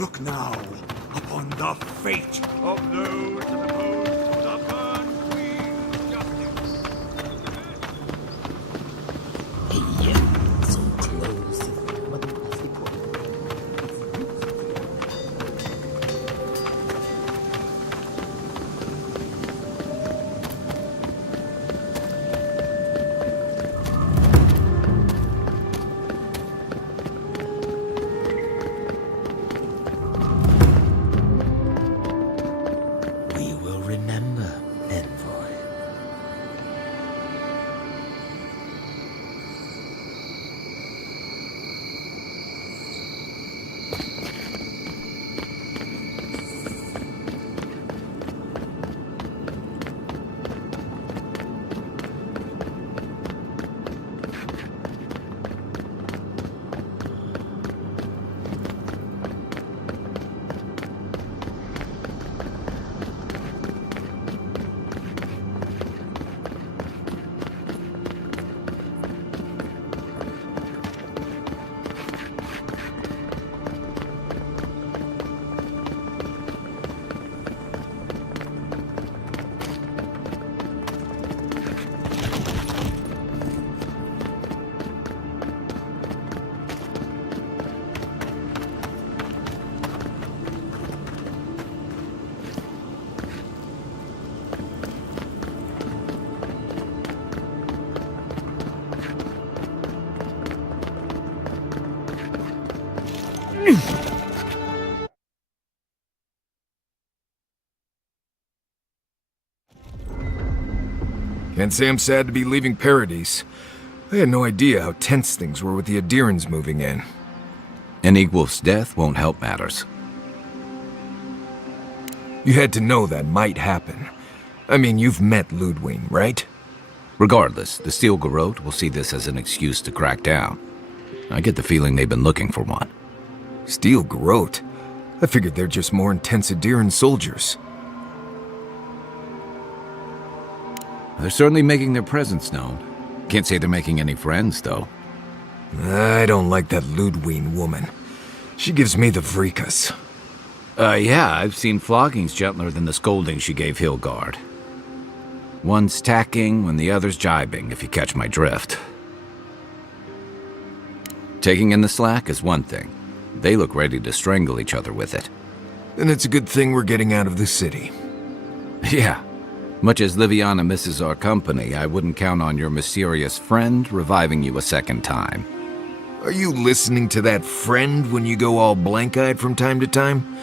Look now upon the fate of those that oppose the burn queen's justice. Yeah, so close to the mother of the poor. We will remember, envoy. Can't say I'm sad to be leaving Paradise. I had no idea how tense things were with the Adirans moving in. An equal's death won't help matters. You had to know that might happen. I mean, you've met Ludwig, right? Regardless, the Steel Garrote will see this as an excuse to crack down. I get the feeling they've been looking for one. Steel Garrote? I figured they're just more intense Adiran soldiers. They're certainly making their presence known. Can't say they're making any friends, though. I don't like that Ludwig woman. She gives me the vrikas. Yeah, I've seen floggings gentler than the scolding she gave Hilgard. One's tacking when the other's jibing, if you catch my drift. Taking in the slack is one thing. They look ready to strangle each other with it. Then it's a good thing we're getting out of the city. Yeah. Much as Liviana misses our company, I wouldn't count on your mysterious friend reviving you a second time. Are you listening to that friend when you go all blank-eyed from time to time?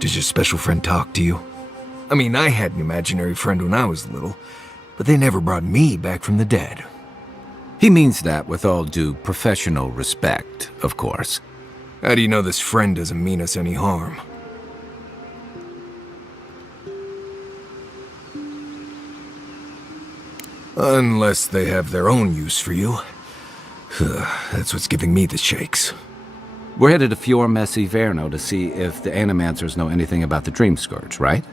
Does your special friend talk to you? I mean, I had an imaginary friend when I was little, but they never brought me back from the dead. He means that with all due professional respect, of course. How do you know this friend doesn't mean us any harm? Unless they have their own use for you. That's what's giving me the shakes. We're headed to Fior Messi Verno to see if the Animancers know anything about the Dream Scourge, right?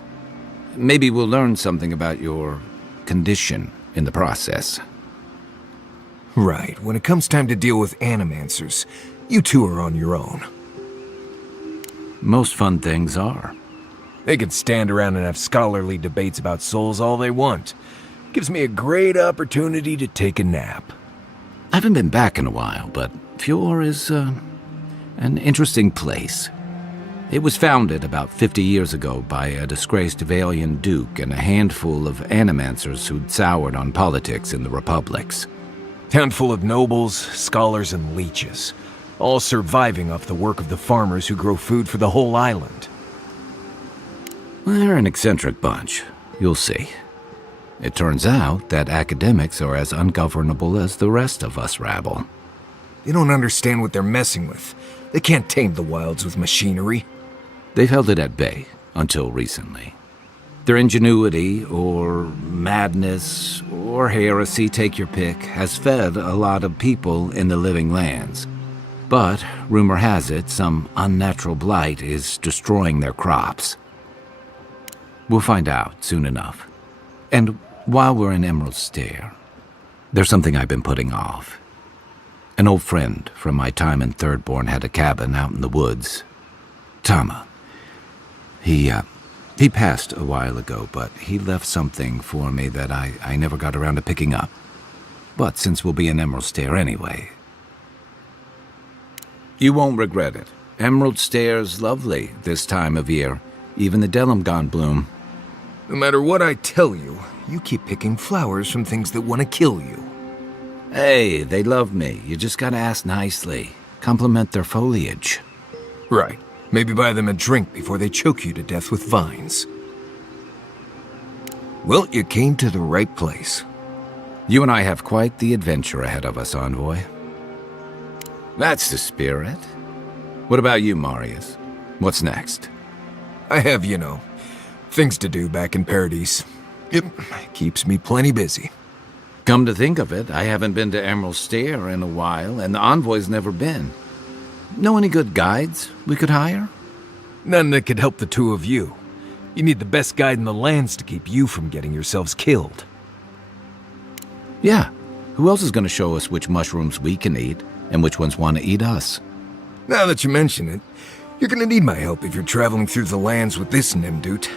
Maybe we'll learn something about your condition in the process. Right, when it comes time to deal with Animancers, you two are on your own. Most fun things are. They can stand around and have scholarly debates about souls all they want. Gives me a great opportunity to take a nap. I haven't been back in a while, but Fior is, an interesting place. It was founded about 50 years ago by a disgraced Valian duke and a handful of Animancers who'd soured on politics in the republics. Town full of nobles, scholars, and leeches, all surviving off the work of the farmers who grow food for the whole island. They're an eccentric bunch, you'll see. It turns out that academics are as ungovernable as the rest of us rabble. They don't understand what they're messing with. They can't tame the wilds with machinery. They've held it at bay, until recently. Their ingenuity, or madness, or heresy, take your pick, has fed a lot of people in the living lands. But, rumor has it, some unnatural blight is destroying their crops. We'll find out soon enough. And while we're in Emerald Stair, there's something I've been putting off. An old friend from my time in Thirdborn had a cabin out in the woods. Tama. He passed a while ago, but he left something for me that I never got around to picking up. But since we'll be in Emerald Stair anyway, you won't regret it. Emerald Stair's lovely this time of year. Even the Delimgon bloom. No matter what I tell you, you keep picking flowers from things that want to kill you. Hey, they love me. You just gotta ask nicely. Compliment their foliage. Right. Maybe buy them a drink before they choke you to death with vines. Well, you came to the right place. You and I have quite the adventure ahead of us, Envoy. That's the spirit. What about you, Marius? What's next? I have, things to do back in Paradise. It keeps me plenty busy. Come to think of it, I haven't been to Emerald Stair in a while, and the Envoy's never been. Know any good guides we could hire? None that could help the two of you. You need the best guide in the lands to keep you from getting yourselves killed. Yeah. Who else is going to show us which mushrooms we can eat and which ones want to eat us? Now that you mention it, you're gonna need my help if you're traveling through the lands with this Nimdut.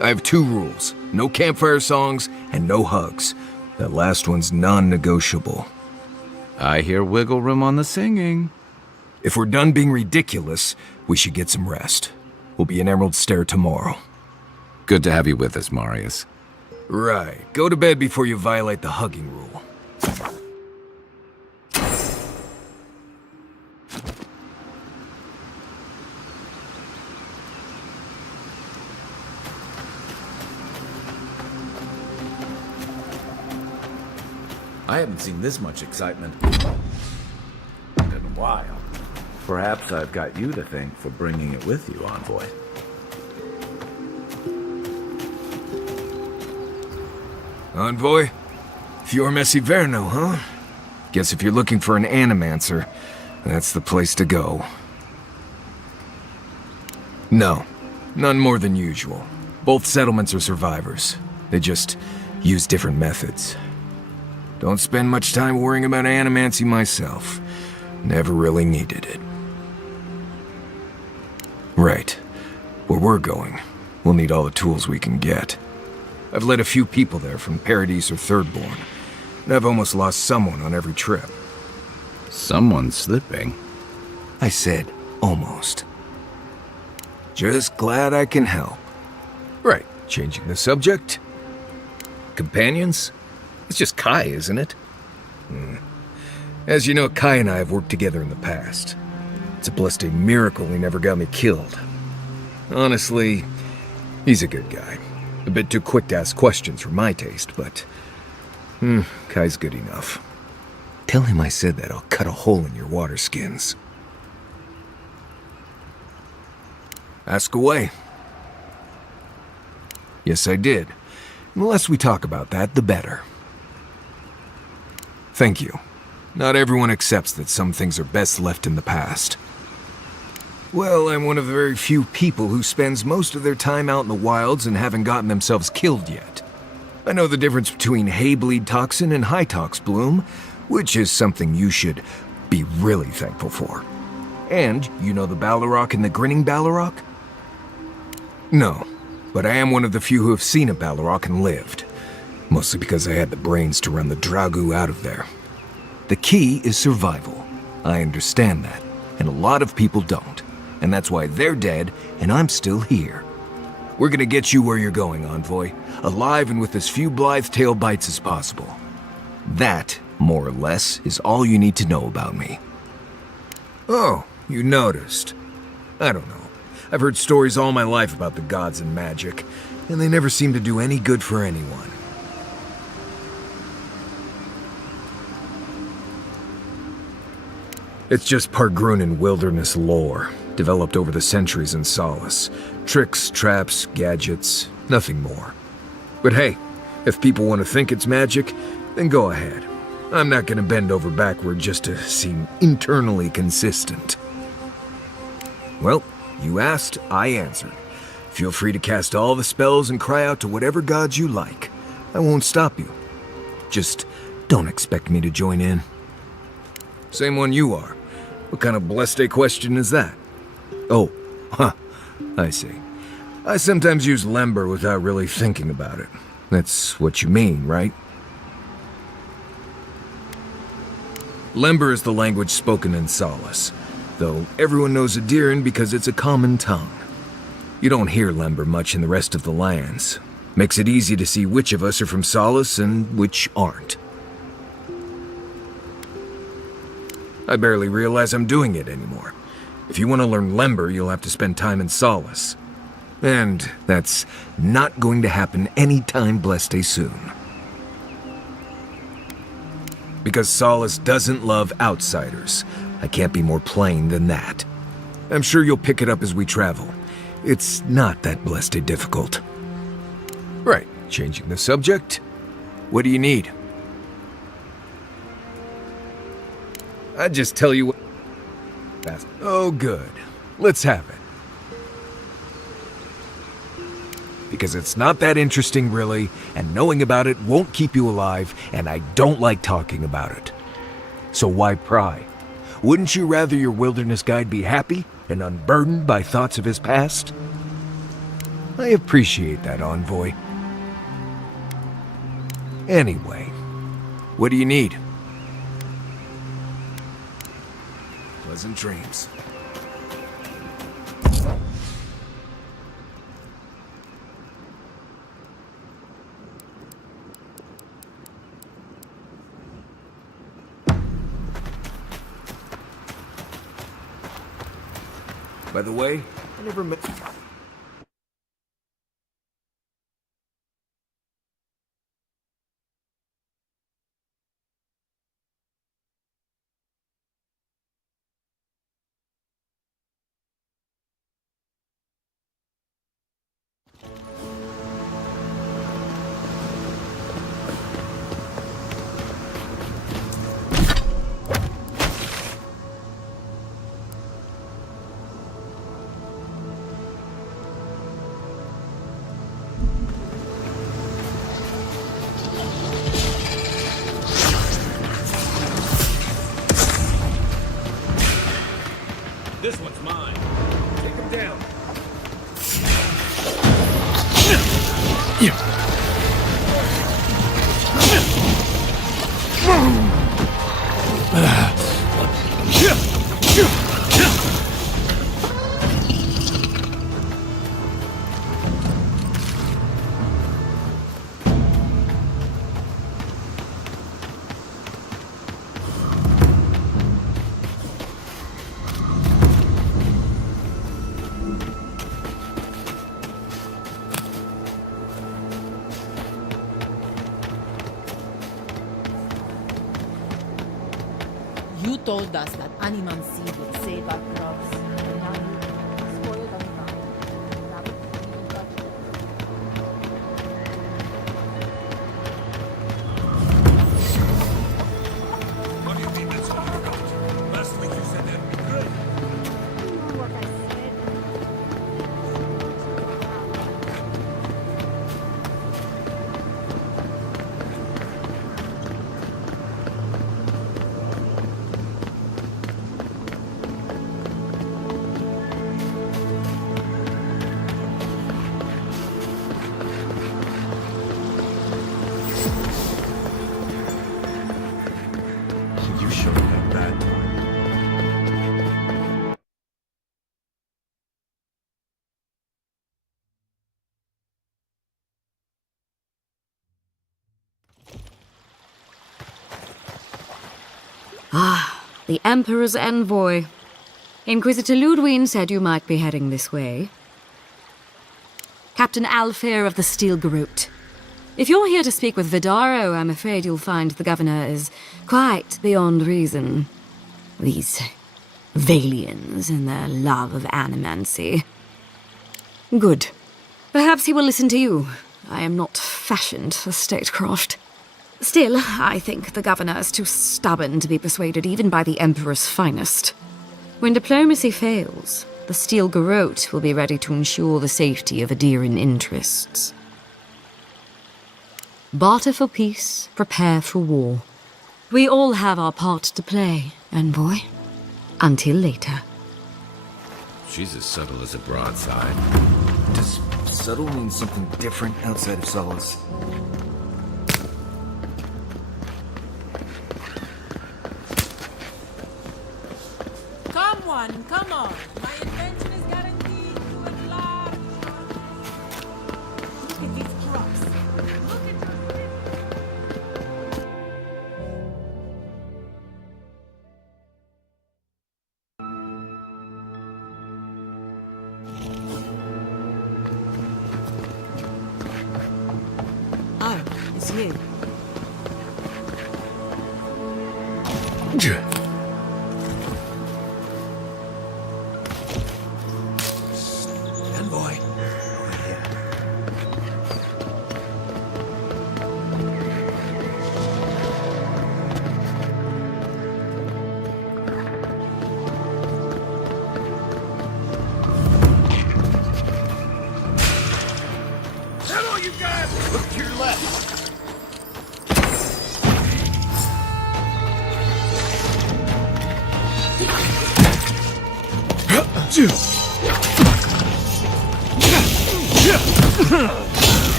I have 2 rules. No campfire songs and no hugs. That last one's non-negotiable. I hear wiggle room on the singing. If we're done being ridiculous, we should get some rest. We'll be in Emerald Stair tomorrow. Good to have you with us, Marius. Right. Go to bed before you violate the hugging rule. I haven't seen this much excitement in a while. Perhaps I've got you to thank for bringing it with you, Envoy. Envoy? Fior Messiverno, huh? Guess if you're looking for an animancer, that's the place to go. No, none more than usual. Both settlements are survivors. They just use different methods. Don't spend much time worrying about animancy myself. Never really needed it. Right. Where we're going, we'll need all the tools we can get. I've led a few people there from Paradise or Thirdborn, and I've almost lost someone on every trip. Someone's slipping. I said almost. Just glad I can help. Right, changing the subject. Companions? It's just Kai, isn't it? As you know, Kai and I have worked together in the past. It's a blessed miracle he never got me killed. Honestly, he's a good guy. A bit too quick to ask questions for my taste, but... Kai's good enough. Tell him I said that I'll cut a hole in your water skins. Ask away. Yes, I did. And the less we talk about that, the better. Thank you. Not everyone accepts that some things are best left in the past. Well, I'm one of the very few people who spends most of their time out in the wilds and haven't gotten themselves killed yet. I know the difference between hay-bleed toxin and high-tox bloom, which is something you should be really thankful for. And you know the Ballarok and the Grinning Ballarok? No, but I am one of the few who have seen a Ballarok and lived. Mostly because I had the brains to run the Dragu out of there. The key is survival. I understand that, and a lot of people don't. And that's why they're dead, and I'm still here. We're gonna get you where you're going, Envoy. Alive and with as few blithe tail bites as possible. That, more or less, is all you need to know about me. Oh, you noticed. I don't know. I've heard stories all my life about the gods and magic, and they never seem to do any good for anyone. It's just Pargrunan wilderness lore, developed over the centuries in Solace. Tricks, traps, gadgets, nothing more. But hey, if people want to think it's magic, then go ahead. I'm not gonna bend over backward just to seem internally consistent. Well, you asked, I answered. Feel free to cast all the spells and cry out to whatever gods you like. I won't stop you. Just don't expect me to join in. Same one you are. What kind of blessed question is that? Oh, Huh, I see. I sometimes use lember without really thinking about it. That's what you mean, right? Lember is the language spoken in Solace, though everyone knows Adiran because it's a common tongue. You don't hear lember much in the rest of the lands. Makes it easy to see which of us are from Solace and which aren't. I barely realize I'm doing it anymore. If you want to learn lember, you'll have to spend time in Solace. And that's not going to happen anytime blessed soon. Because Solace doesn't love outsiders. I can't be more plain than that. I'm sure you'll pick it up as we travel. It's not that blessed difficult. Right, changing the subject. What do you need? I'd just tell you what... Oh, good. Let's have it. Because it's not that interesting, really, and knowing about it won't keep you alive, and I don't like talking about it. So why pry? Wouldn't you rather your wilderness guide be happy and unburdened by thoughts of his past? I appreciate that, envoy. Anyway, what do you need? Pleasant dreams. By the way, I never met... This one's mine. Take him down. You told us that Animan Seed would save our crops. And now you spoiled our farm. That would be much. What do you mean that's all you got? Last week you said that'd be good. You know what I said? You sure had that. The Emperor's envoy. Inquisitor Ludwine said you might be heading this way. Captain Alfair of the Steel Garrote. If you're here to speak with Vidaro, I'm afraid you'll find the governor is quite beyond reason. These Valians and their love of animancy. Good. Perhaps he will listen to you. I am not fashioned for statecraft. Still, I think the governor is too stubborn to be persuaded even by the Emperor's finest. When diplomacy fails, the Steel Garrote will be ready to ensure the safety of Adiran interests. Barter for peace, prepare for war. We all have our part to play, envoy. Until later. She's as subtle as a broadside. Does subtle mean something different outside of solace? Come on. My invention is guaranteed to enlarge. Look at these crops. Look at Oh, it's you. Envoy. Is that all you got? Look to your left.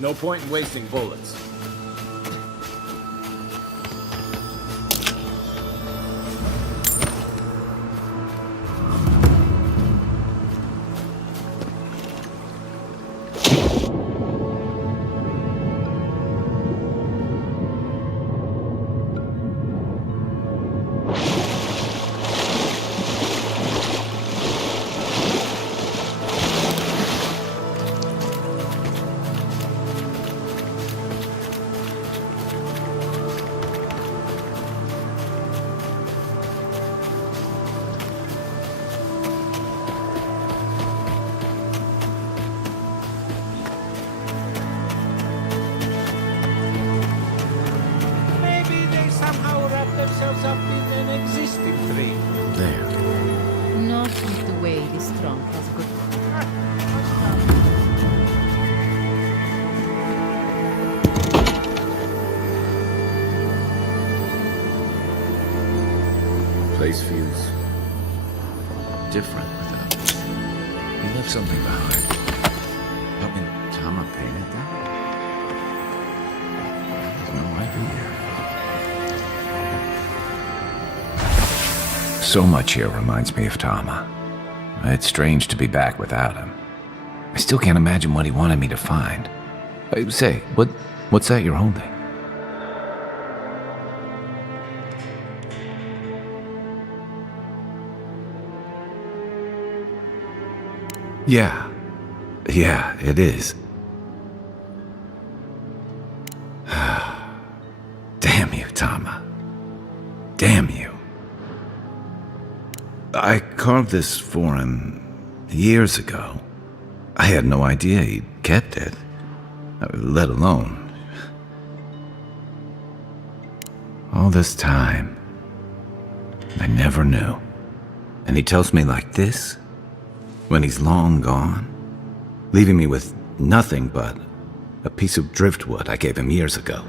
No point in wasting bullets. Maybe they somehow wrap themselves up in an existing dream. There. not with the way this trunk has good. Place feels different without it. He left something behind. I mean, Tama painted that? I have no idea. So much here reminds me of Tama. It's strange to be back without him. I still can't imagine what he wanted me to find. Say, what's that you're holding? Yeah, it is. Damn you, Tama. Damn you. I carved this for him years ago. I had no idea he'd kept it, let alone. All this time, I never knew. And he tells me like this? When he's long gone, leaving me with nothing but a piece of driftwood I gave him years ago.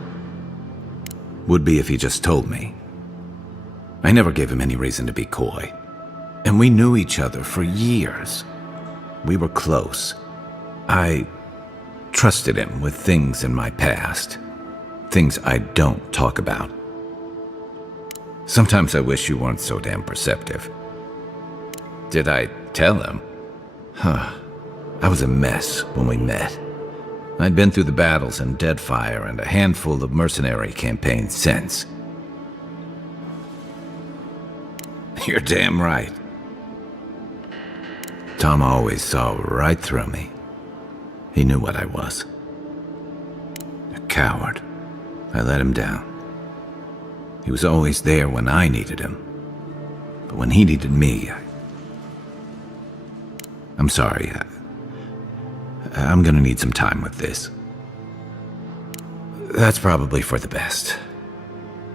Would be if he just told me. I never gave him any reason to be coy. And we knew each other for years. We were close. I trusted him with things in my past. Things I don't talk about. Sometimes I wish you weren't so damn perceptive. Did I tell him? I was a mess when we met. I'd been through the battles in Deadfire and a handful of mercenary campaigns since. You're damn right. Tom always saw right through me. He knew what I was. A coward. I let him down. He was always there when I needed him. But when he needed me, I'm sorry. I'm gonna need some time with this. That's probably for the best.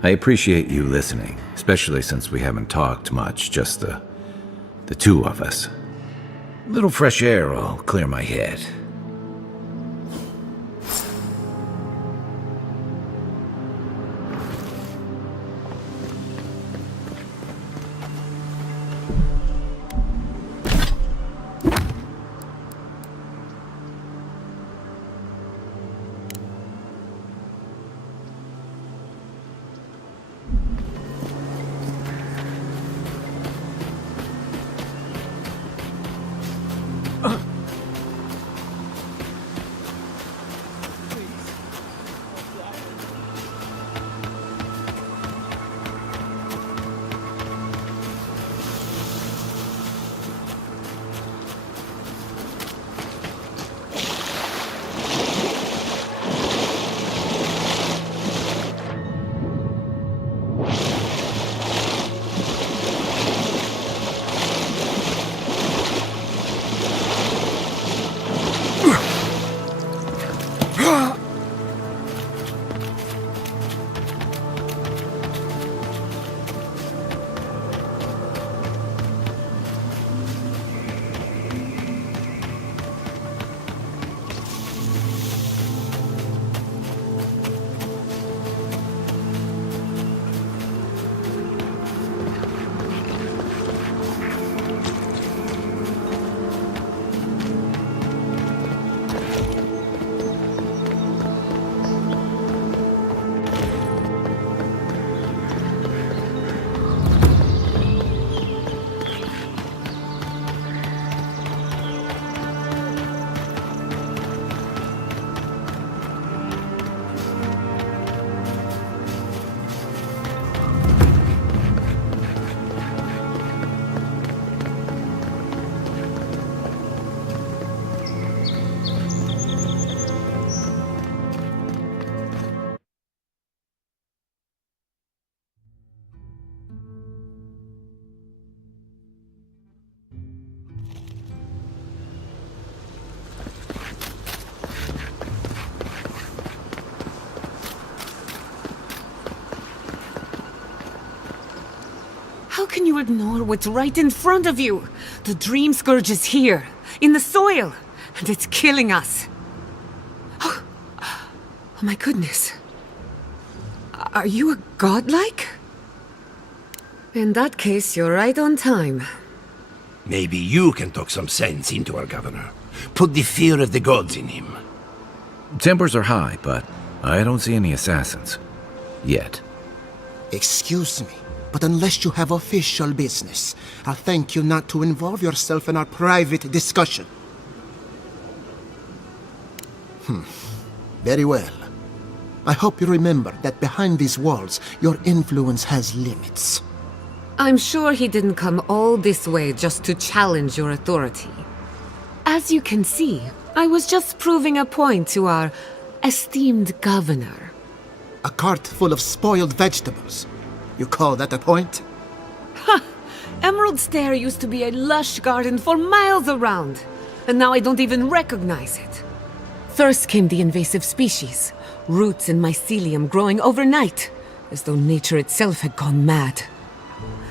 I appreciate you listening, especially since we haven't talked much, just the two of us. A little fresh air will clear my head. How can you ignore what's right in front of you? The Dream Scourge is here, in the soil, and it's killing us. Oh my goodness. Are you a godlike? In that case, you're right on time. Maybe you can talk some sense into our governor. Put the fear of the gods in him. Tempers are high, but I don't see any assassins. Yet. Excuse me, but unless you have official business, I'll thank you not to involve yourself in our private discussion. Very well. I hope you remember that behind these walls, your influence has limits. I'm sure he didn't come all this way just to challenge your authority. As you can see, I was just proving a point to our esteemed governor. A cart full of spoiled vegetables. You call that a point? Ha! Emerald Stair used to be a lush garden for miles around, and now I don't even recognize it. First came the invasive species, roots and mycelium growing overnight, as though nature itself had gone mad.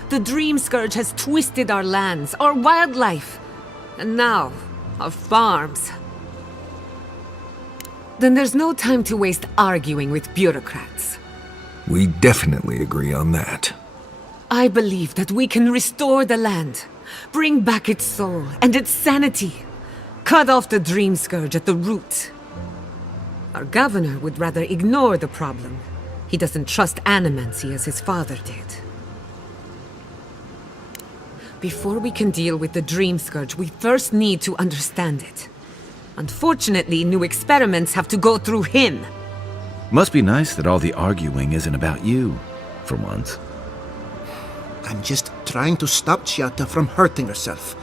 The Dream Scourge has twisted our lands, our wildlife, and now, our farms. Then there's no time to waste arguing with bureaucrats. We definitely agree on that. I believe that we can restore the land, bring back its soul and its sanity, cut off the Dream Scourge at the root. Our governor would rather ignore the problem. He doesn't trust animancy as his father did. Before we can deal with the Dream Scourge, we first need to understand it. Unfortunately, new experiments have to go through him. Must be nice that all the arguing isn't about you, for once. I'm just trying to stop Giatta from hurting herself.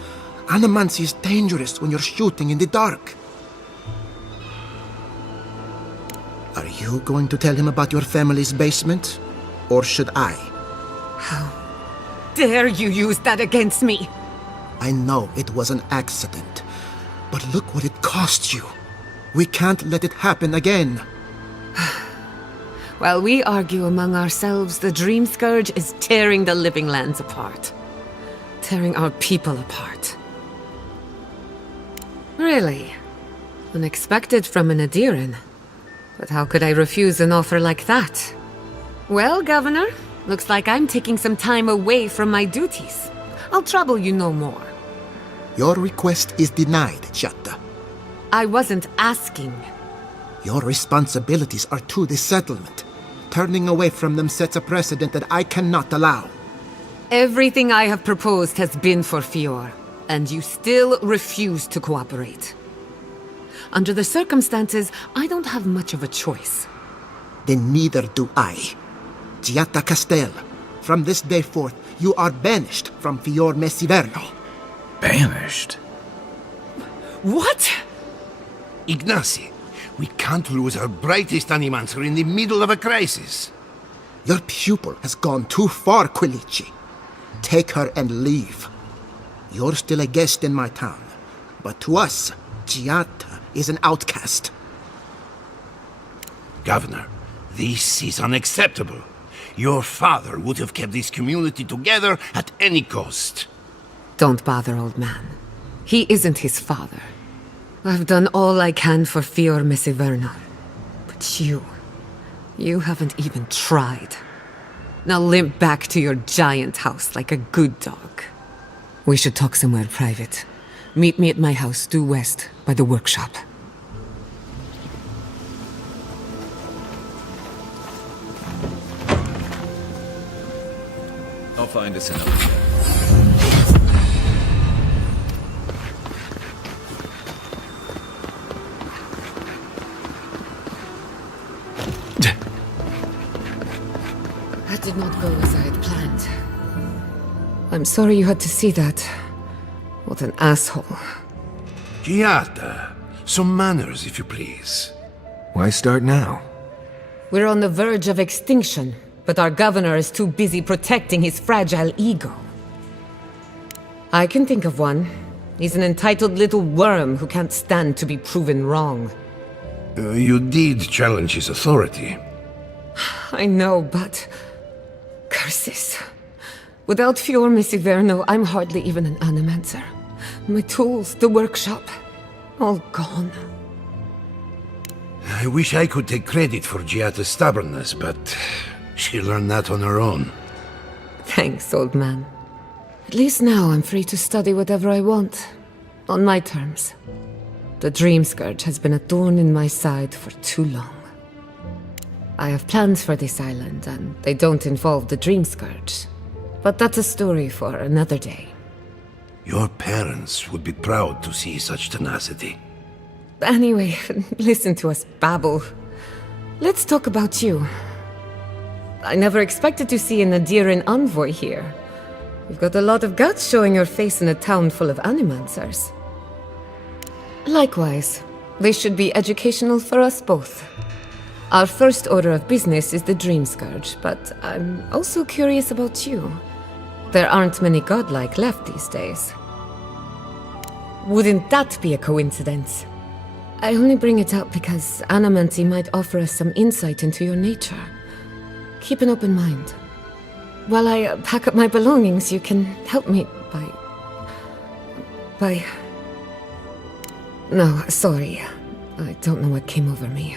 Animancy is dangerous when you're shooting in the dark. Are you going to tell him about your family's basement? Or should I? Dare you use that against me? I know it was an accident, but look what it cost you. We can't let it happen again. While we argue among ourselves, the Dream Scourge is tearing the living lands apart. Tearing our people apart. Really? Unexpected from an Adiran. But how could I refuse an offer like that? Well, Governor, looks like I'm taking some time away from my duties. I'll trouble you no more. Your request is denied, Giatta. I wasn't asking. Your responsibilities are to the settlement. Turning away from them sets a precedent that I cannot allow. Everything I have proposed has been for Fior, and you still refuse to cooperate. Under the circumstances, I don't have much of a choice. Then neither do I. Giatta Castel, from this day forth, you are banished from Fior Messiverno. Banished? What? Ignacy, we can't lose our brightest animancer in the middle of a crisis. Your pupil has gone too far, Quilici. Take her and leave. You're still a guest in my town, but to us, Giatta is an outcast. Governor, this is unacceptable. Your father would have kept this community together at any cost. Don't bother, old man. He isn't his father. I've done all I can for Fior Messiverno. But you haven't even tried. Now limp back to your giant house like a good dog. We should talk somewhere private. Meet me at my house due west by the workshop. I'll find us another. That did not go as I had planned. I'm sorry you had to see that. What an asshole. Giatta, some manners, if you please. Why start now? We're on the verge of extinction, but our governor is too busy protecting his fragile ego. I can think of one. He's an entitled little worm who can't stand to be proven wrong. You did challenge his authority. I know, but... curses. Without Fior Messiverno, I'm hardly even an animancer. My tools, the workshop, all gone. I wish I could take credit for Giatta's stubbornness, but she learned that on her own. Thanks, old man. At least now I'm free to study whatever I want. On my terms. The Dream Scourge has been a thorn in my side for too long. I have plans for this island, and they don't involve the Dream Scourge. But that's a story for another day. Your parents would be proud to see such tenacity. Anyway, listen to us babble. Let's talk about you. I never expected to see an Adiran envoy here. You've got a lot of guts showing your face in a town full of animancers. Likewise, this should be educational for us both. Our first order of business is the Dream Scourge, but I'm also curious about you. There aren't many godlike left these days. Wouldn't that be a coincidence? I only bring it up because Animancy might offer us some insight into your nature. Keep an open mind. While I pack up my belongings, you can help me by... No, sorry. I don't know what came over me.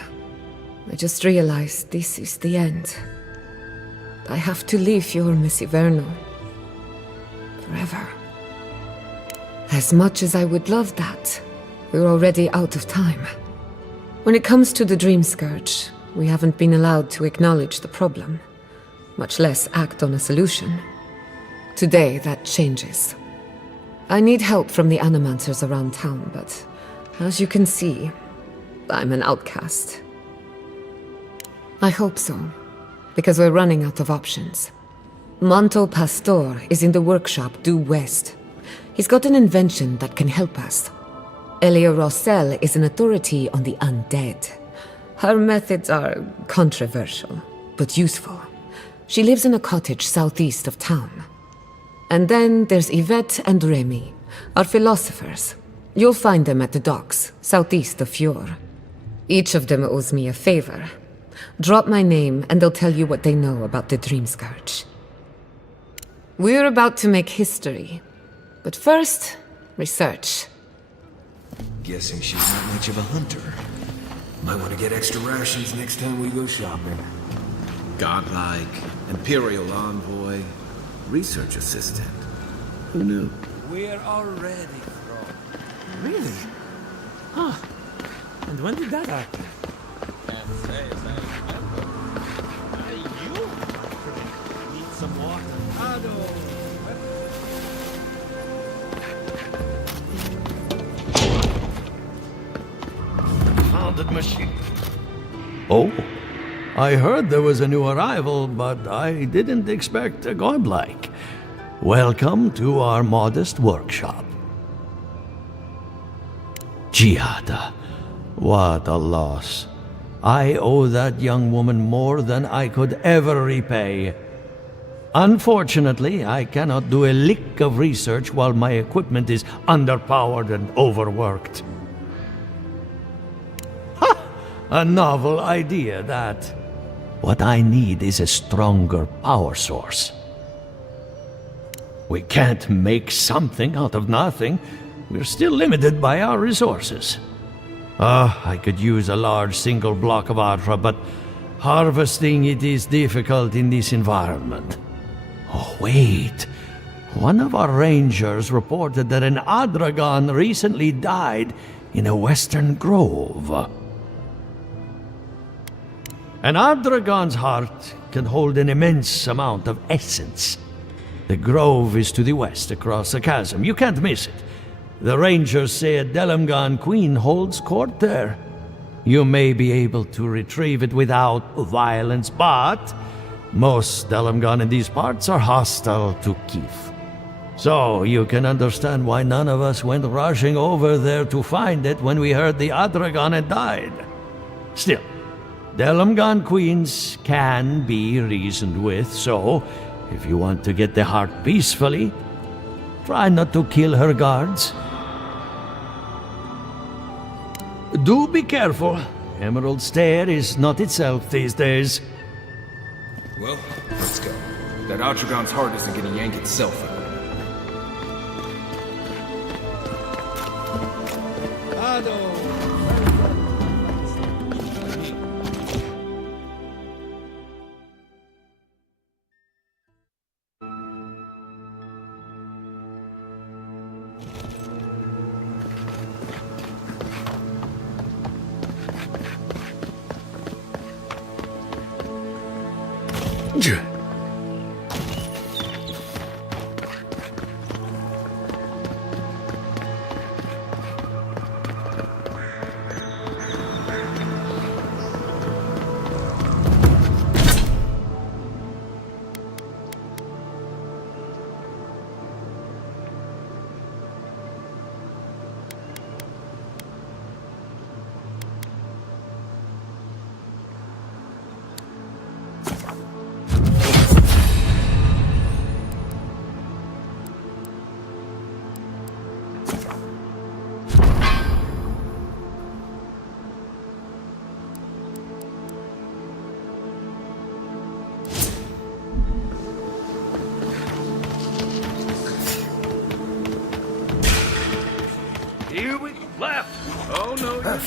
I just realized this is the end. I have to leave Fior Messiverno. Forever. As much as I would love that, we're already out of time. When it comes to the Dream Scourge, we haven't been allowed to acknowledge the problem, much less act on a solution. Today, that changes. I need help from the animancers around town, but as you can see, I'm an outcast. I hope so, because we're running out of options. Monto Pastor is in the workshop due west. He's got an invention that can help us. Elia Rossell is an authority on the undead. Her methods are controversial, but useful. She lives in a cottage southeast of town. And then there's Yvette and Remy, our philosophers. You'll find them at the docks, southeast of Fjord. Each of them owes me a favor. Drop my name and they'll tell you what they know about the Dream Scourge. We're about to make history. But first, research. Guessing she's not much of a hunter. Might want to get extra rations next time we go shopping. Godlike, Imperial envoy, research assistant. Who knew? We're already from. Really? Huh. And when did that happen? Need some water. Founded machine. Oh, I heard there was a new arrival, but I didn't expect a godlike. Welcome to our modest workshop. Giada, what a loss. I owe that young woman more than I could ever repay. Unfortunately, I cannot do a lick of research while my equipment is underpowered and overworked. Ha! A novel idea, that. What I need is a stronger power source. We can't make something out of nothing. We're still limited by our resources. I could use a large single block of Atra, but harvesting it is difficult in this environment. Oh, wait. One of our rangers reported that an Adragon recently died in a western grove. An Adragon's heart can hold an immense amount of essence. The grove is to the west, across the chasm. You can't miss it. The rangers say a Delamgan queen holds court there. You may be able to retrieve it without violence, but most Delamgan in these parts are hostile to Keith. So you can understand why none of us went rushing over there to find it when we heard the Adragon had died. Still, Delamgan queens can be reasoned with, so if you want to get the heart peacefully, try not to kill her guards. Do be careful. Emerald Stair is not itself these days. Well, let's go. That Atragon's heart isn't gonna yank itself out. Here we left. Oh no, no.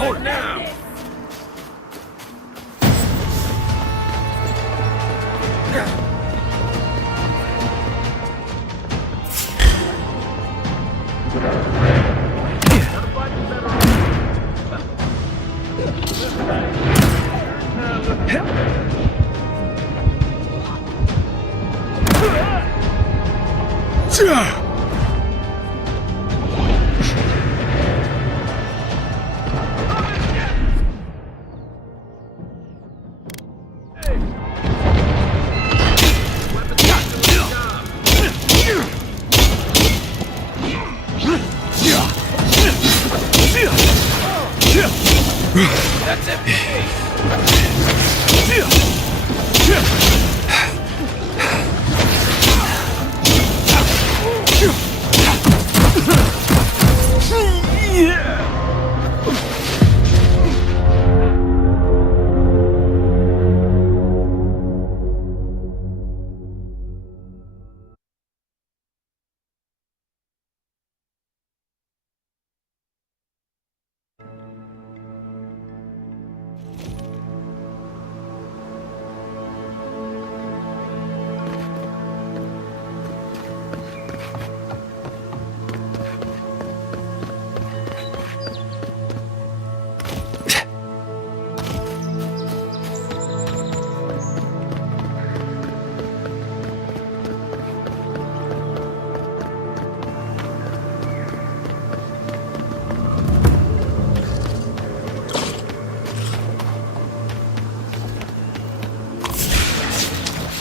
Hold now!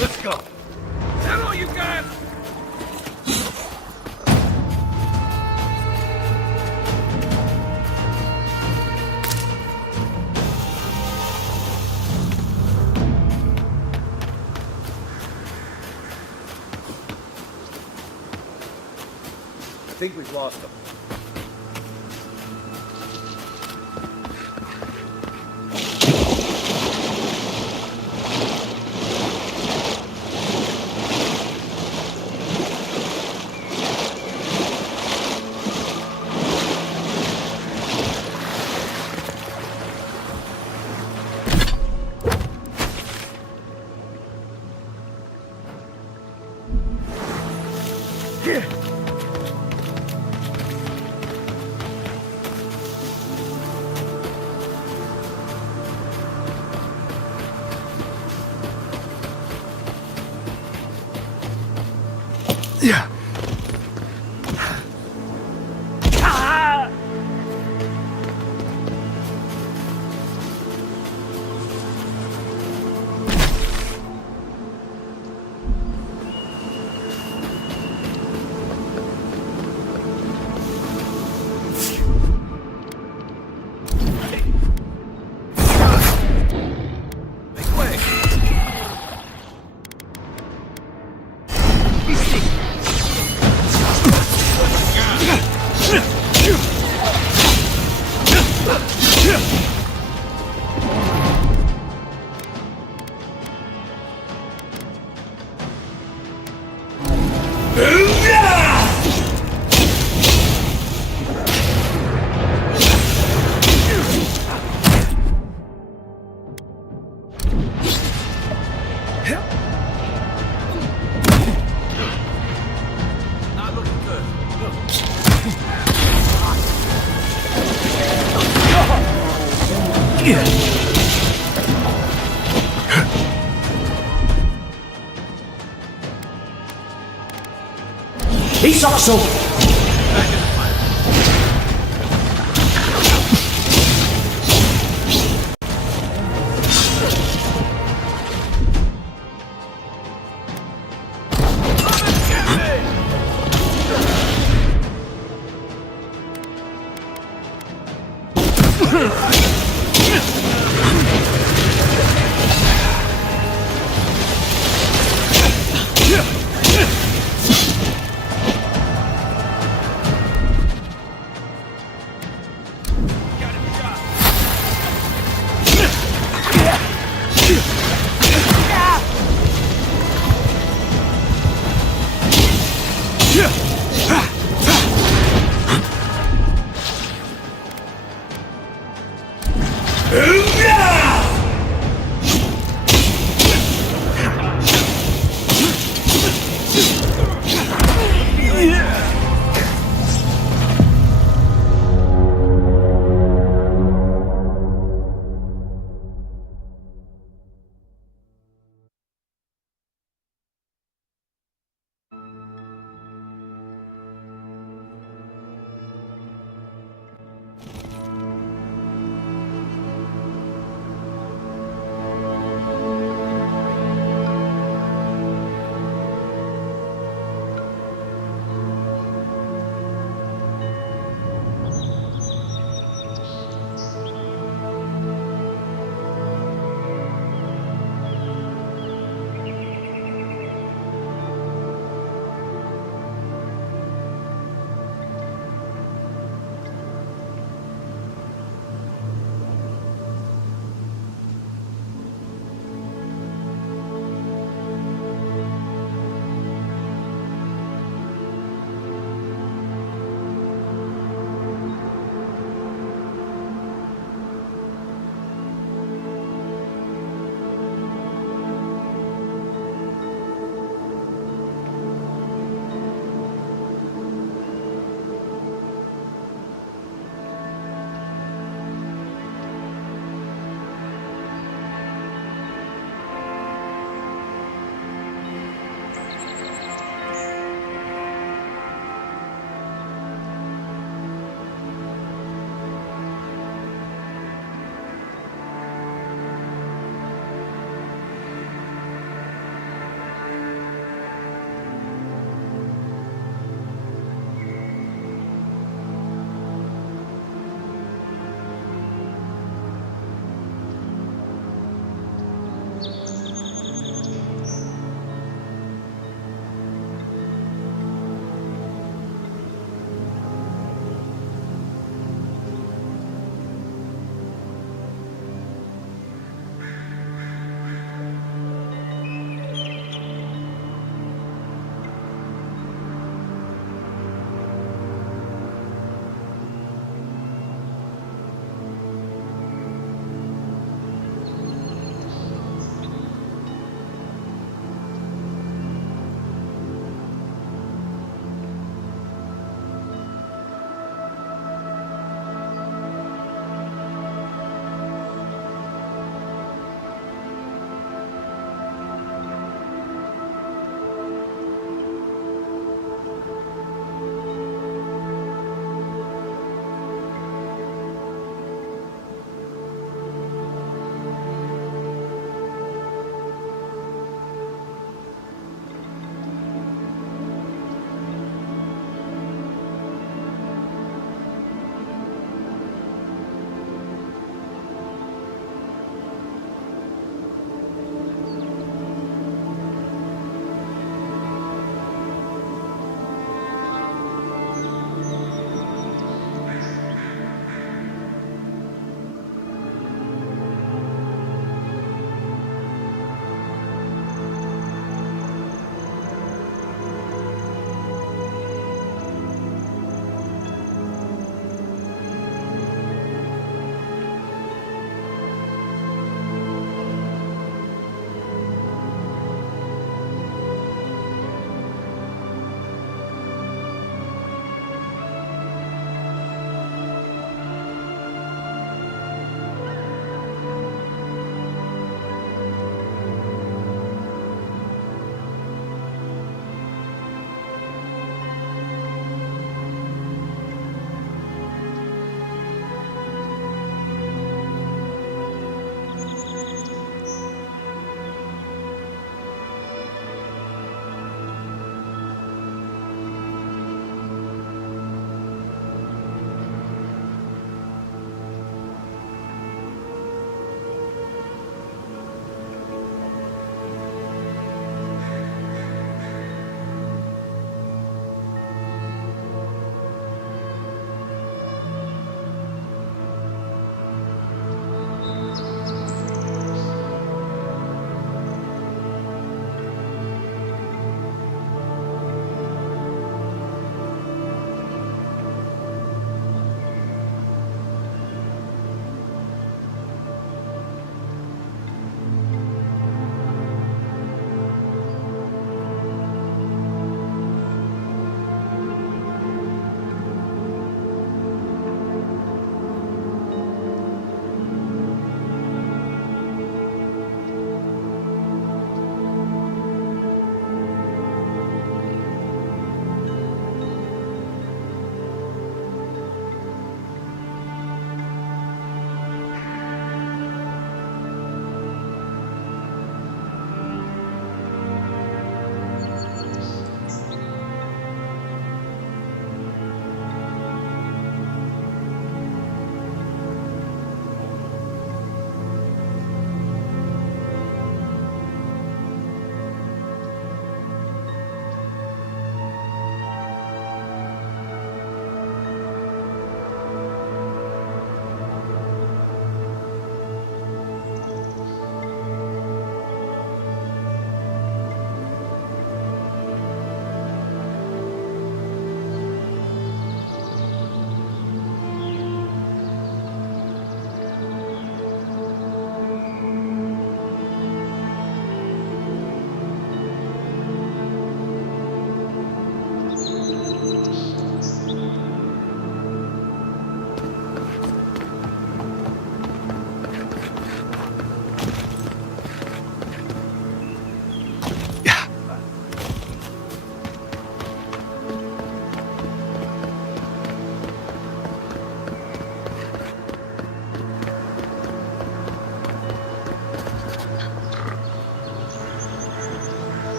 Let's go. Is that all you got? I think we've lost them. Yeah. He's also...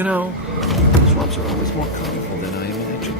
You know, swamps are always more colorful than I imagined.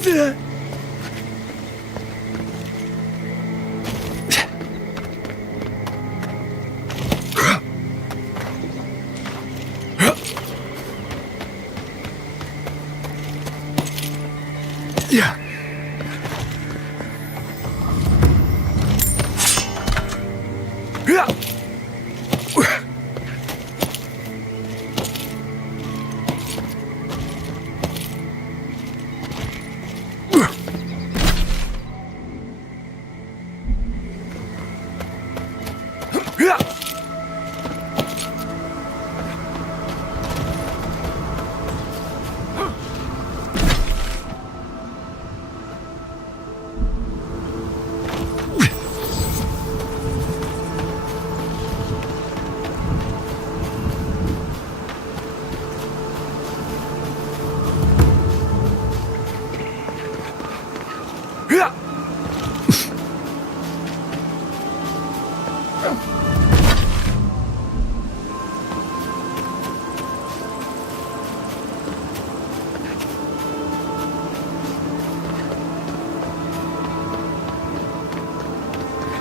Yeah.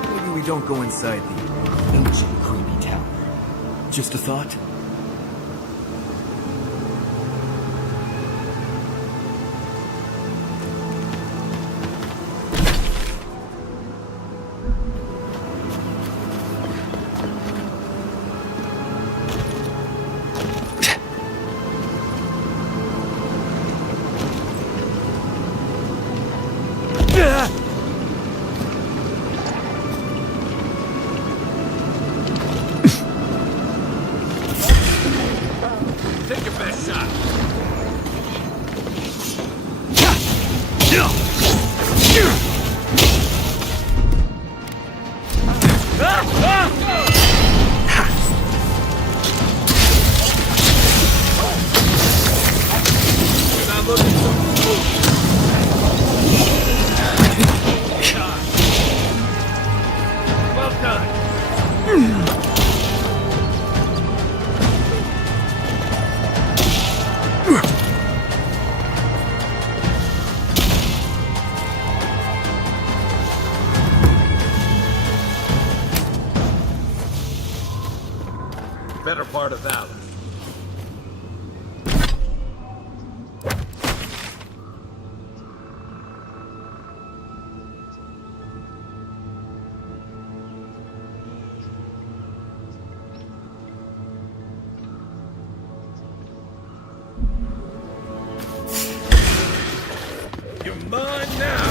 Maybe we don't go inside the ancient creepy tower. Just a thought? Take your best shot. Not looking so cool. Well done. Better part of valor. You're mine now.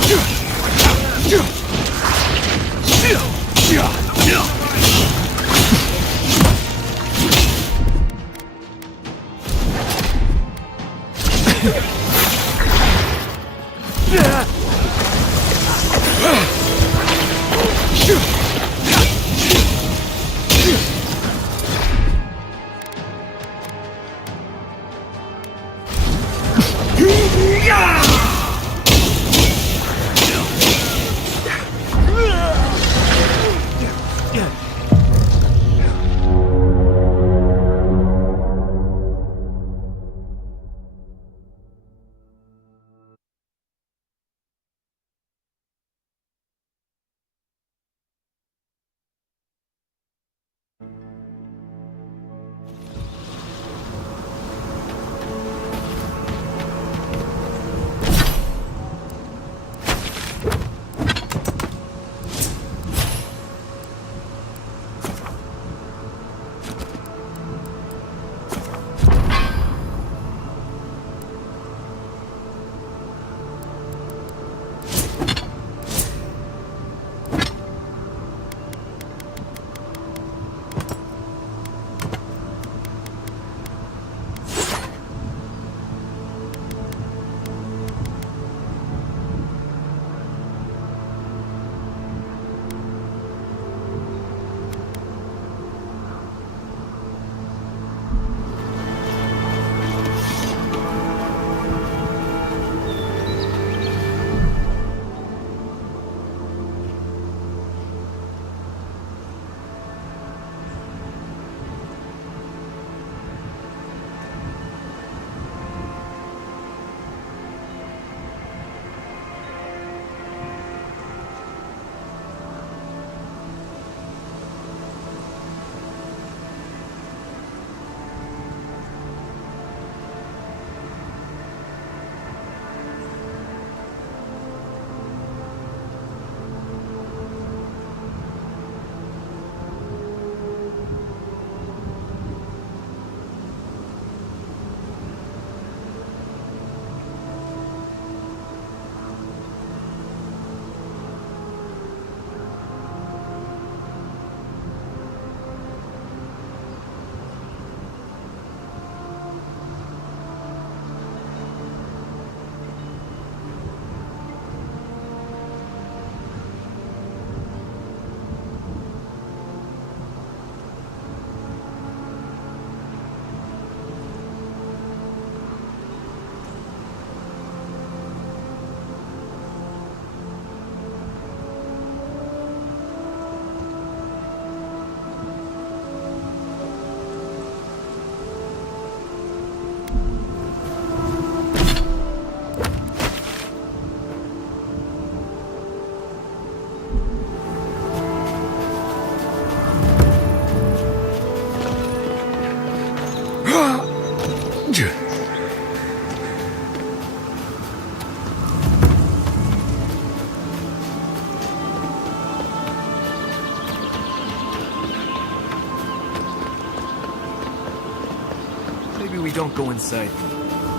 don't go inside the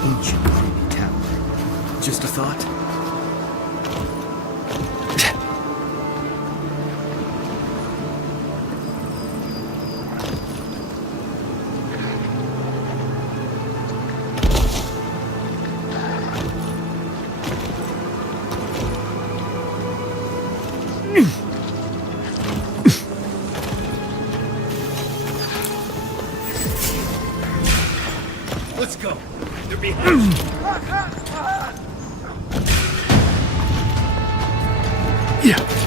ancient creepy tower. Just a thought? Let's go. They're behind. Yeah.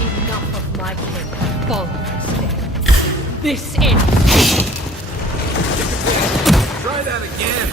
Enough of my king. Fall. This ends. Try that again.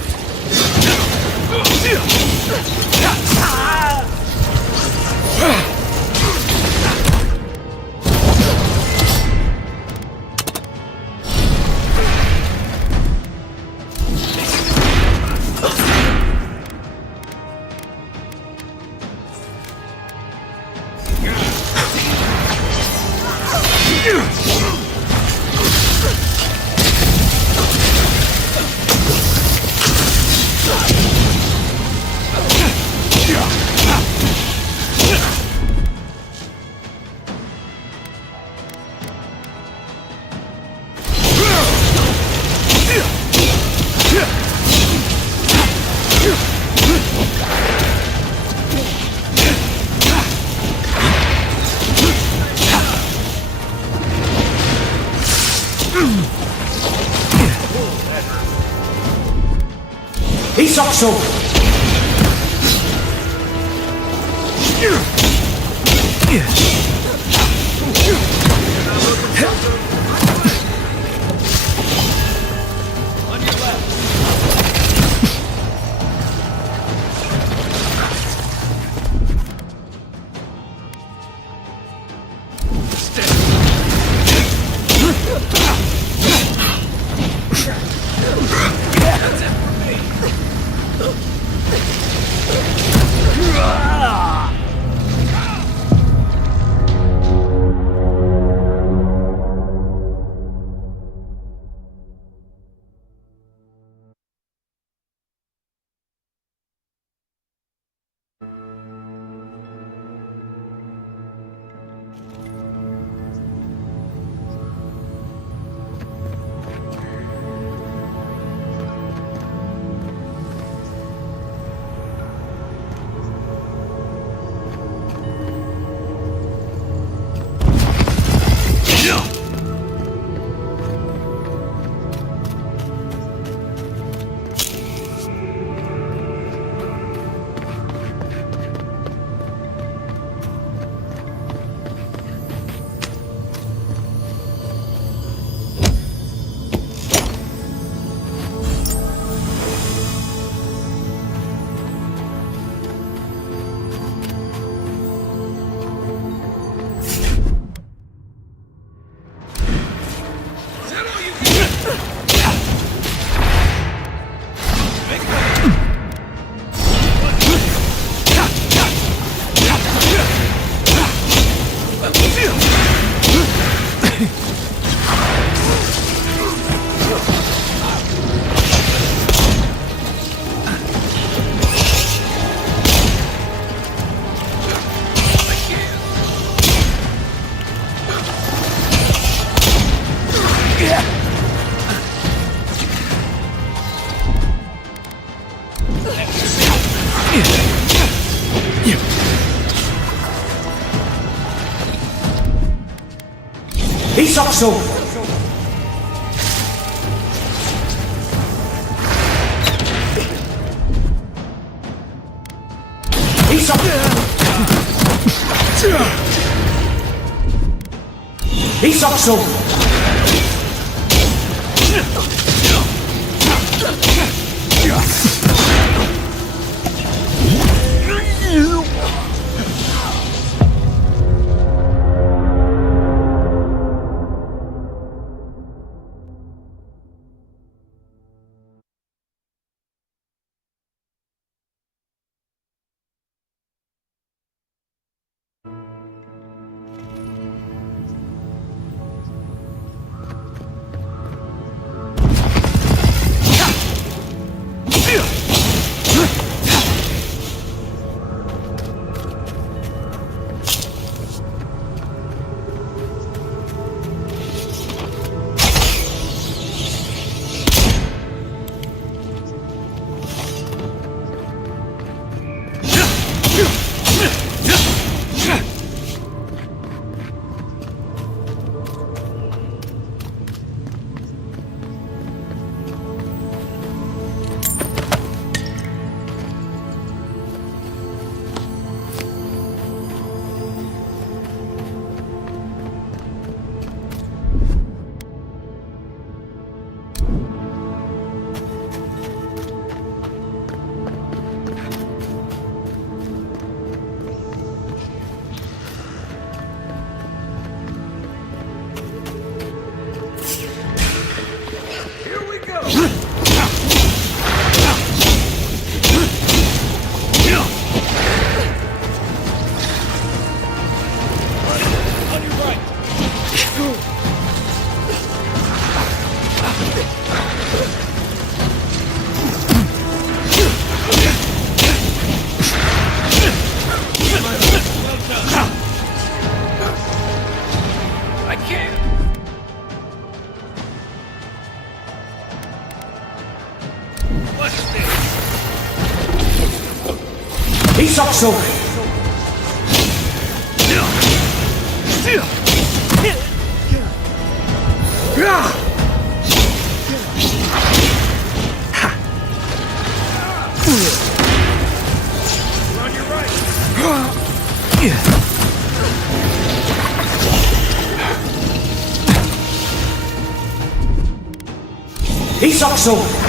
Isokso! On your left. Isokso! Isokso! Isokso! Isokso!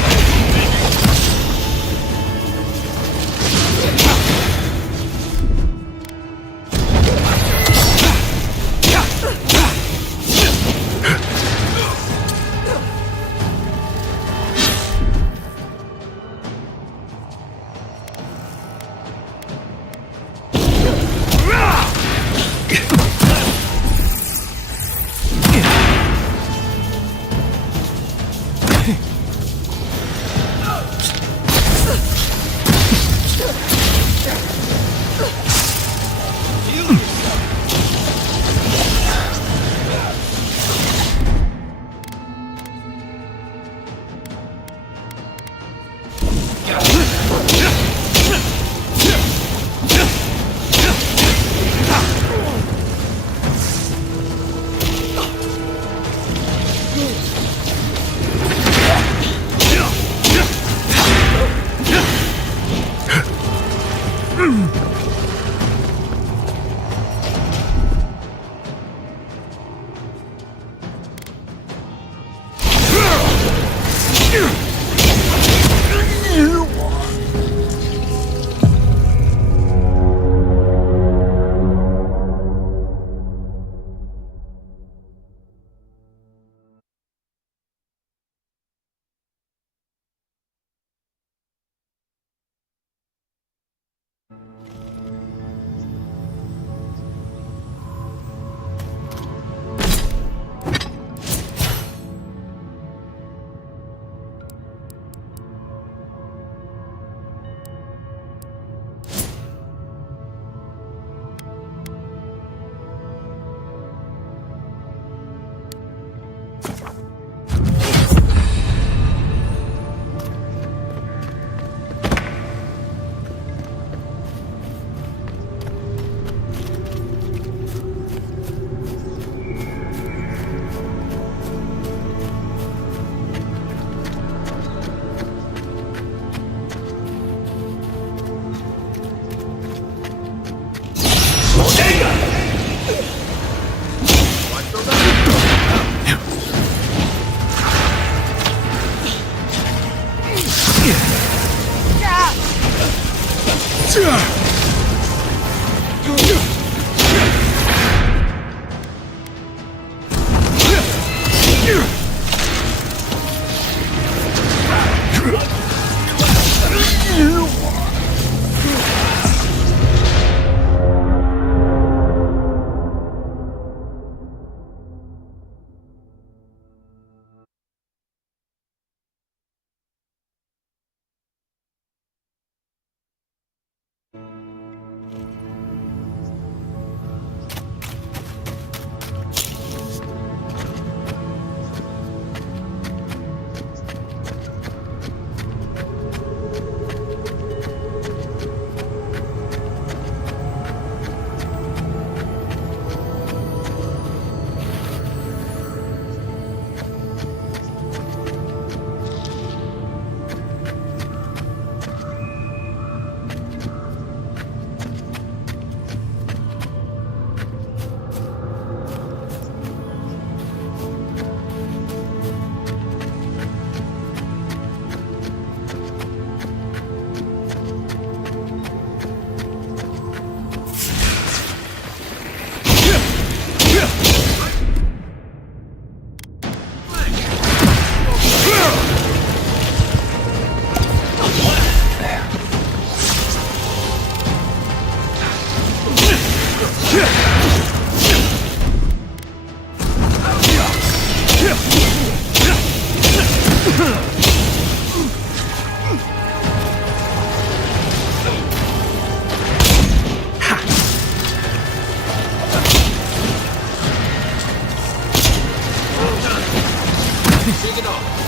Take it off.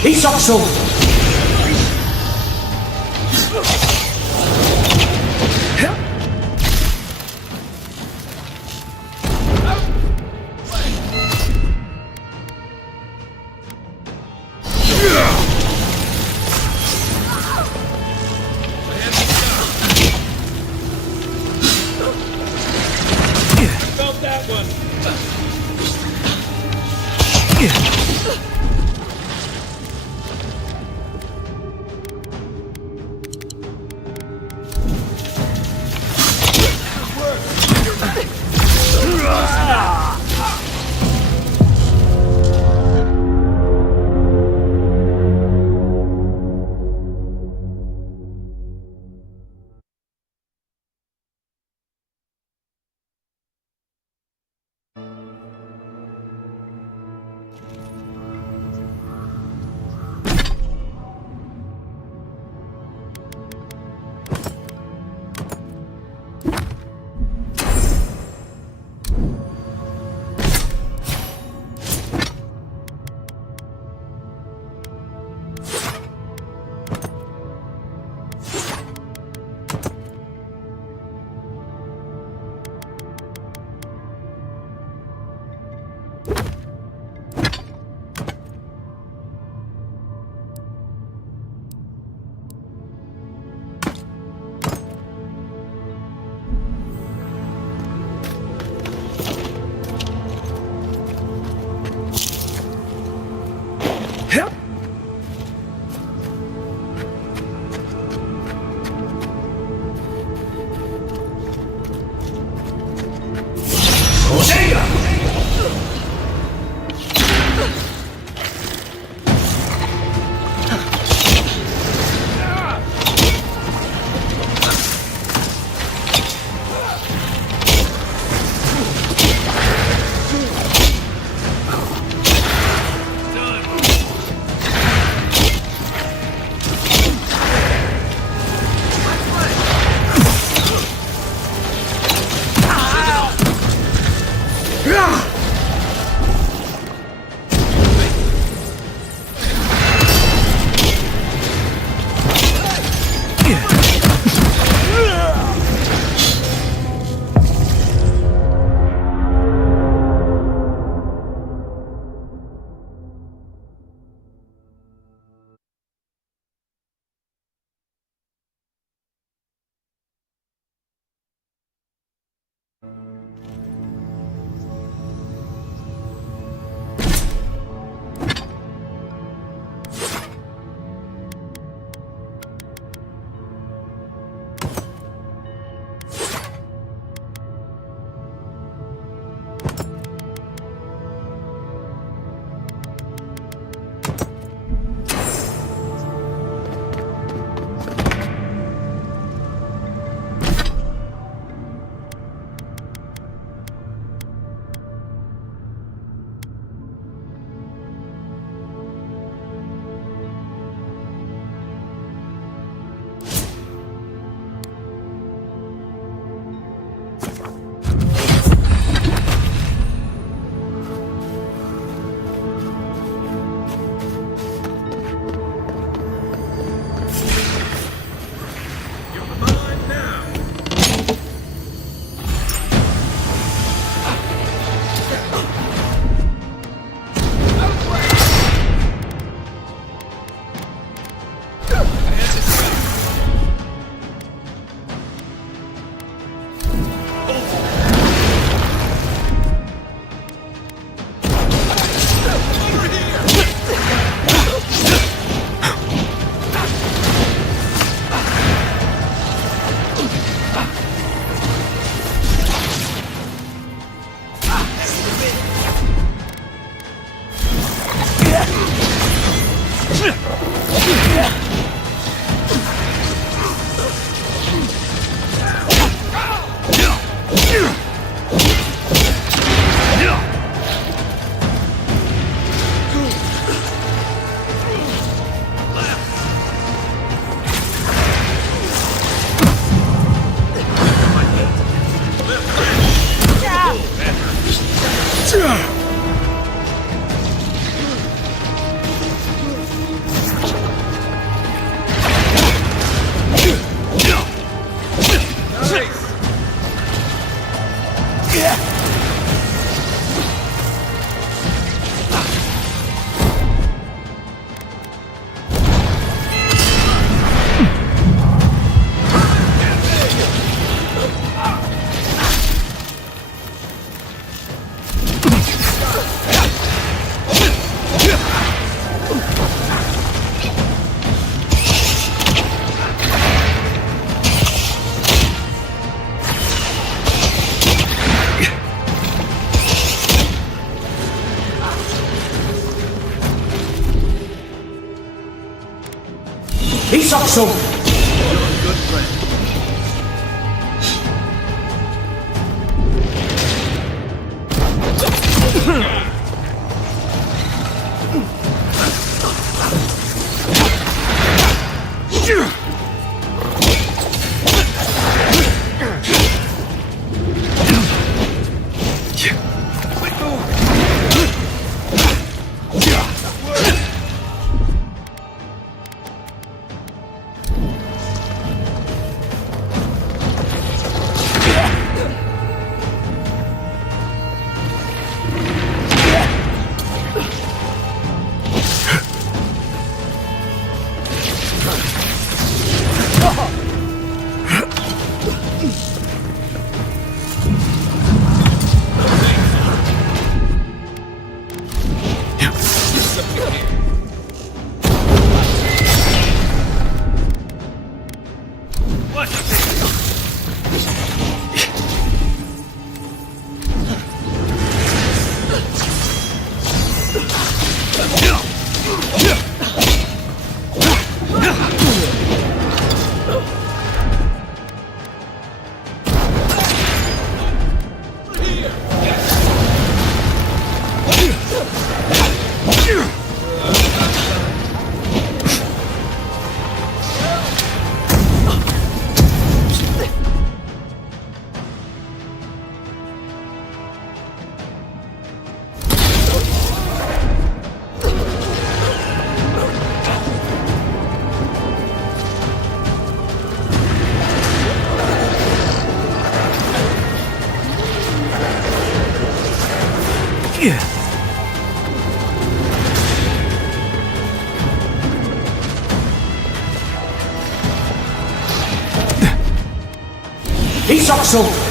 He's also... Felt that one. Isakso! He's also...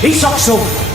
He's also...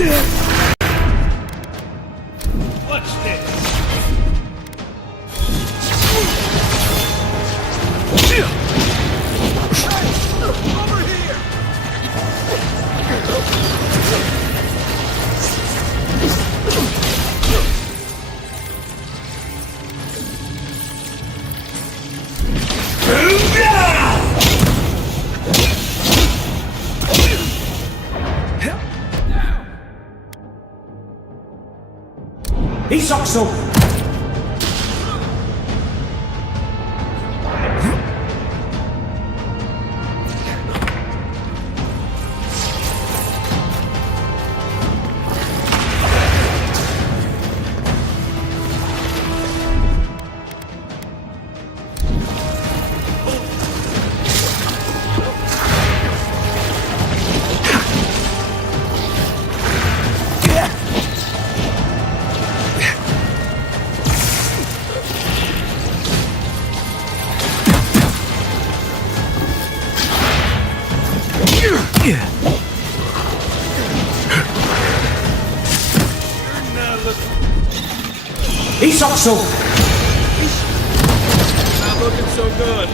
What's this? Over here! Isokso! Isokso! Not looking so good.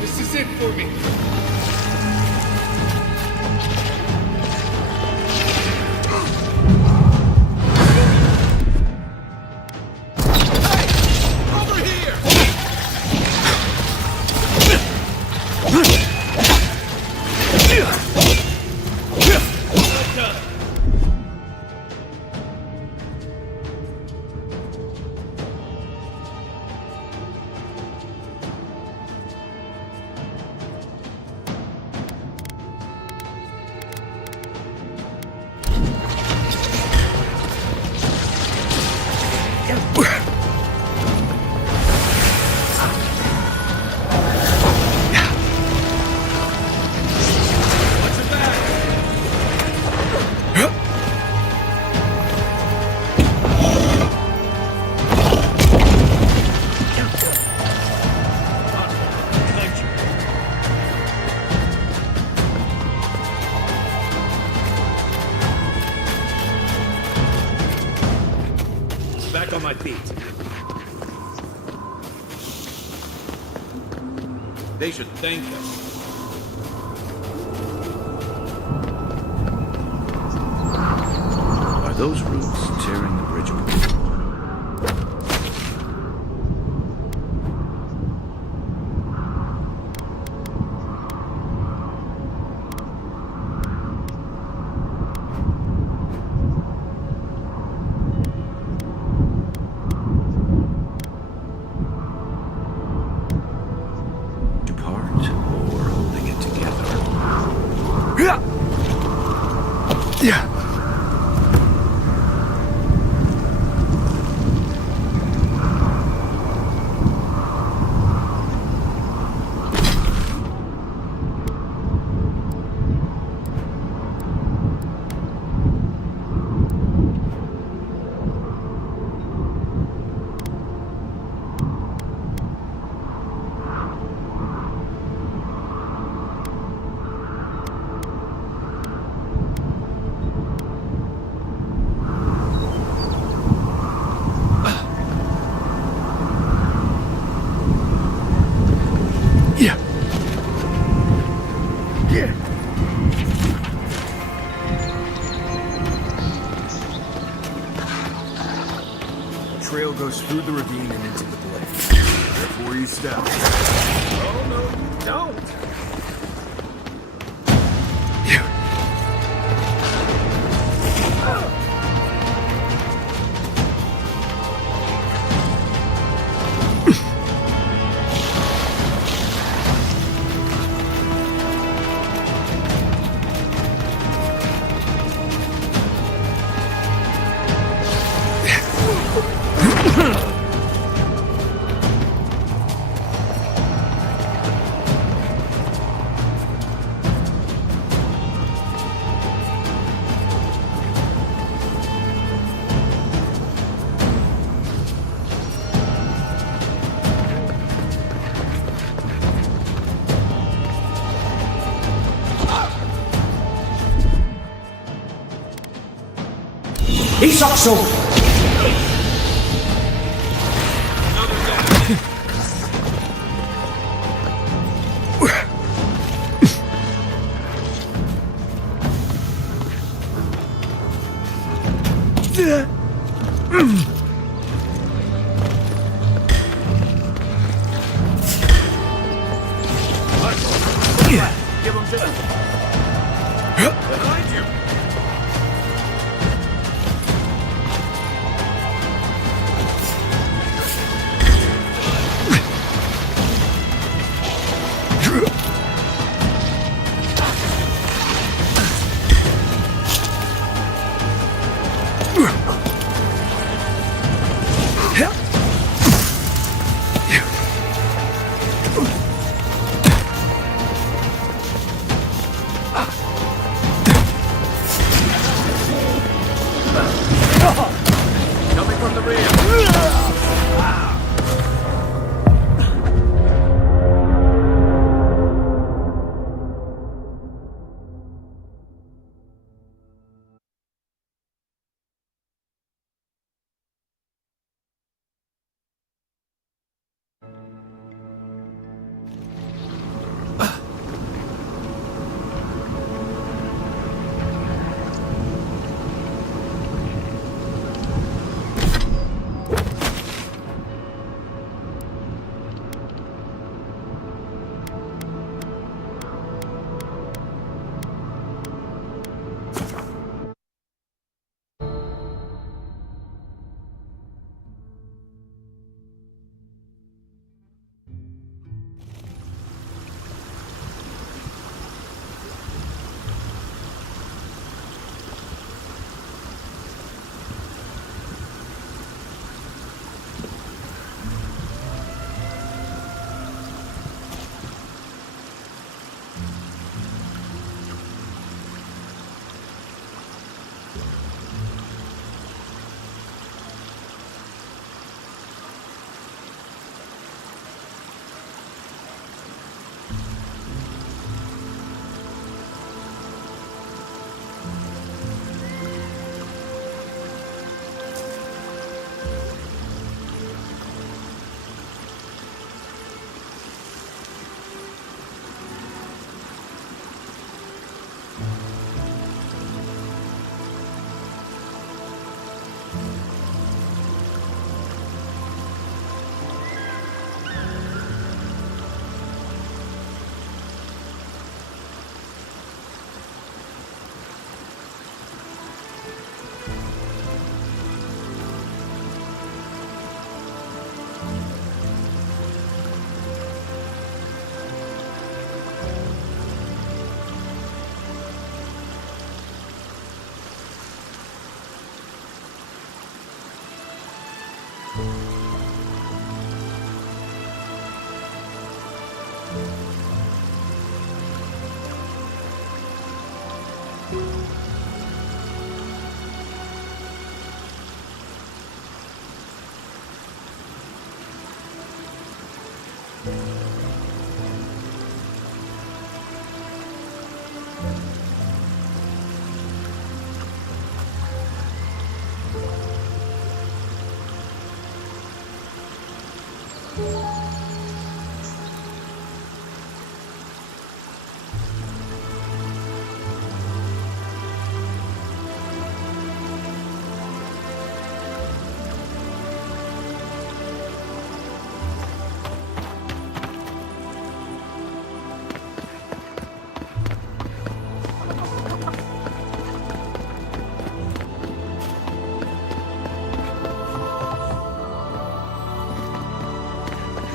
This is it for me. Back on my feet. They should thank us. Are those roots tearing the bridge apart? Trail goes through the ravine and into the blade. Therefore you step. Oh no, you don't! Isakso! Give him just... Behind you!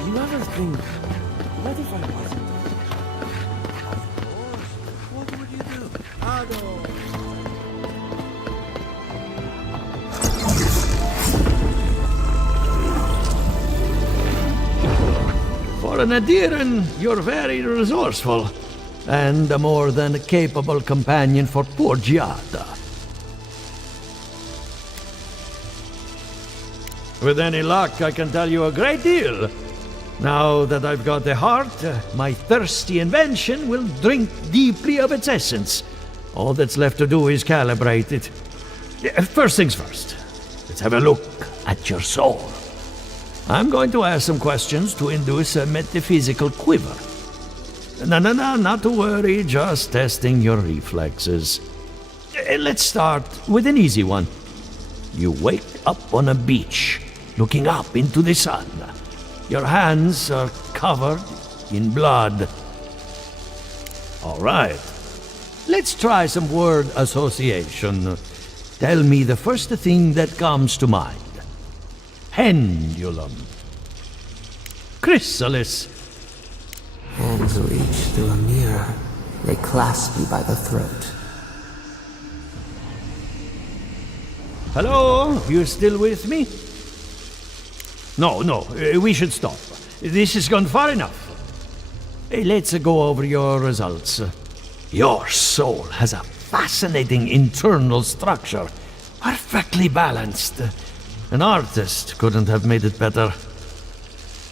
You ever think, what if I wasn't? What would you do? For an Adiran, you're very resourceful, and a more than capable companion for poor Giada. With any luck, I can tell you a great deal. Now that I've got the heart, my thirsty invention will drink deeply of its essence. All that's left to do is calibrate it. First things first, let's have a look at your soul. I'm going to ask some questions to induce a metaphysical quiver. No, not to worry, just testing your reflexes. Let's start with an easy one. You wake up on a beach, looking up into the sun. Your hands are covered in blood. All right. Let's try some word association. Tell me the first thing that comes to mind. Pendulum. Chrysalis. Hands reach through a mirror. They clasp you by the throat. Hello? You still with me? No, we should stop. This has gone far enough. Let's go over your results. Your soul has a fascinating internal structure, perfectly balanced. An artist couldn't have made it better.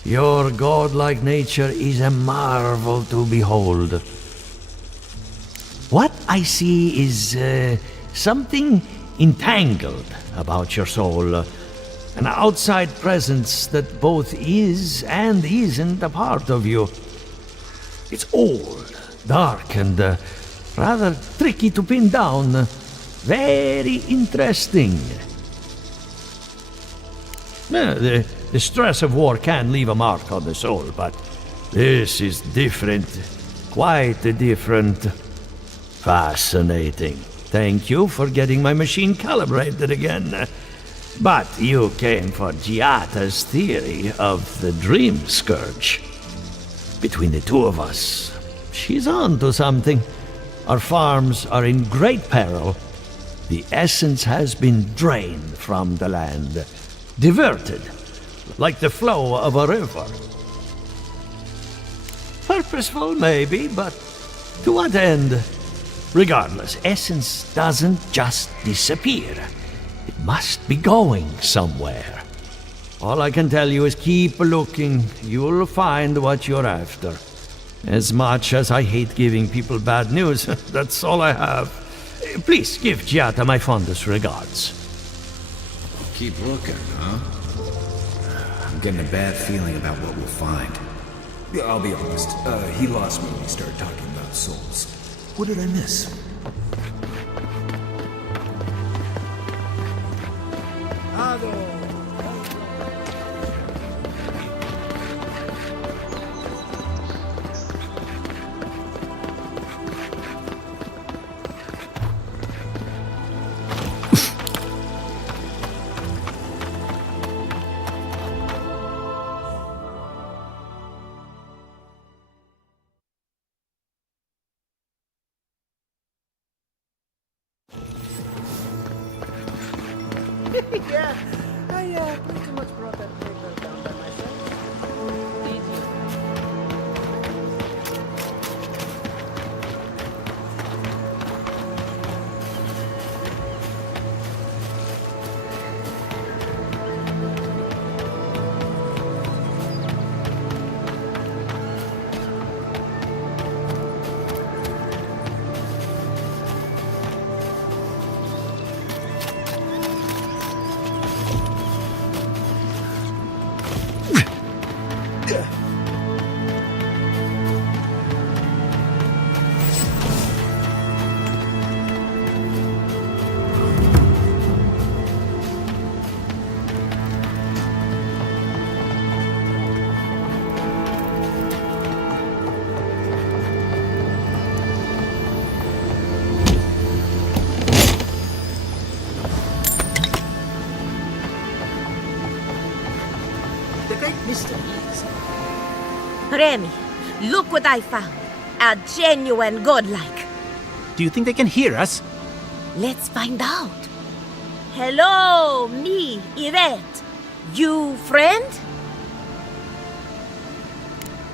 Your godlike nature is a marvel to behold. What I see is something entangled about your soul. An outside presence that both is and isn't a part of you. It's old, dark, and rather tricky to pin down. Very interesting. The stress of war can leave a mark on the soul, but this is different. Quite different. Fascinating. Thank you for getting my machine calibrated again. But you came for Giata's theory of the dream scourge. Between the two of us, she's on to something. Our farms are in great peril. The essence has been drained from the land. Diverted, like the flow of a river. Purposeful, maybe, but to what end? Regardless, essence doesn't just disappear. It must be going somewhere. All I can tell you is keep looking. You'll find what you're after. As much as I hate giving people bad news, that's all I have. Please give Giata my fondest regards. Keep looking, huh? I'm getting a bad feeling about what we'll find. Yeah, I'll be honest. He lost me when we started talking about souls. What did I miss? Yeah, I pretty much brought that paper down by myself. Did you? Look what I found. A genuine godlike. Do you think they can hear us? Let's find out. Hello, me, Yvette. You friend?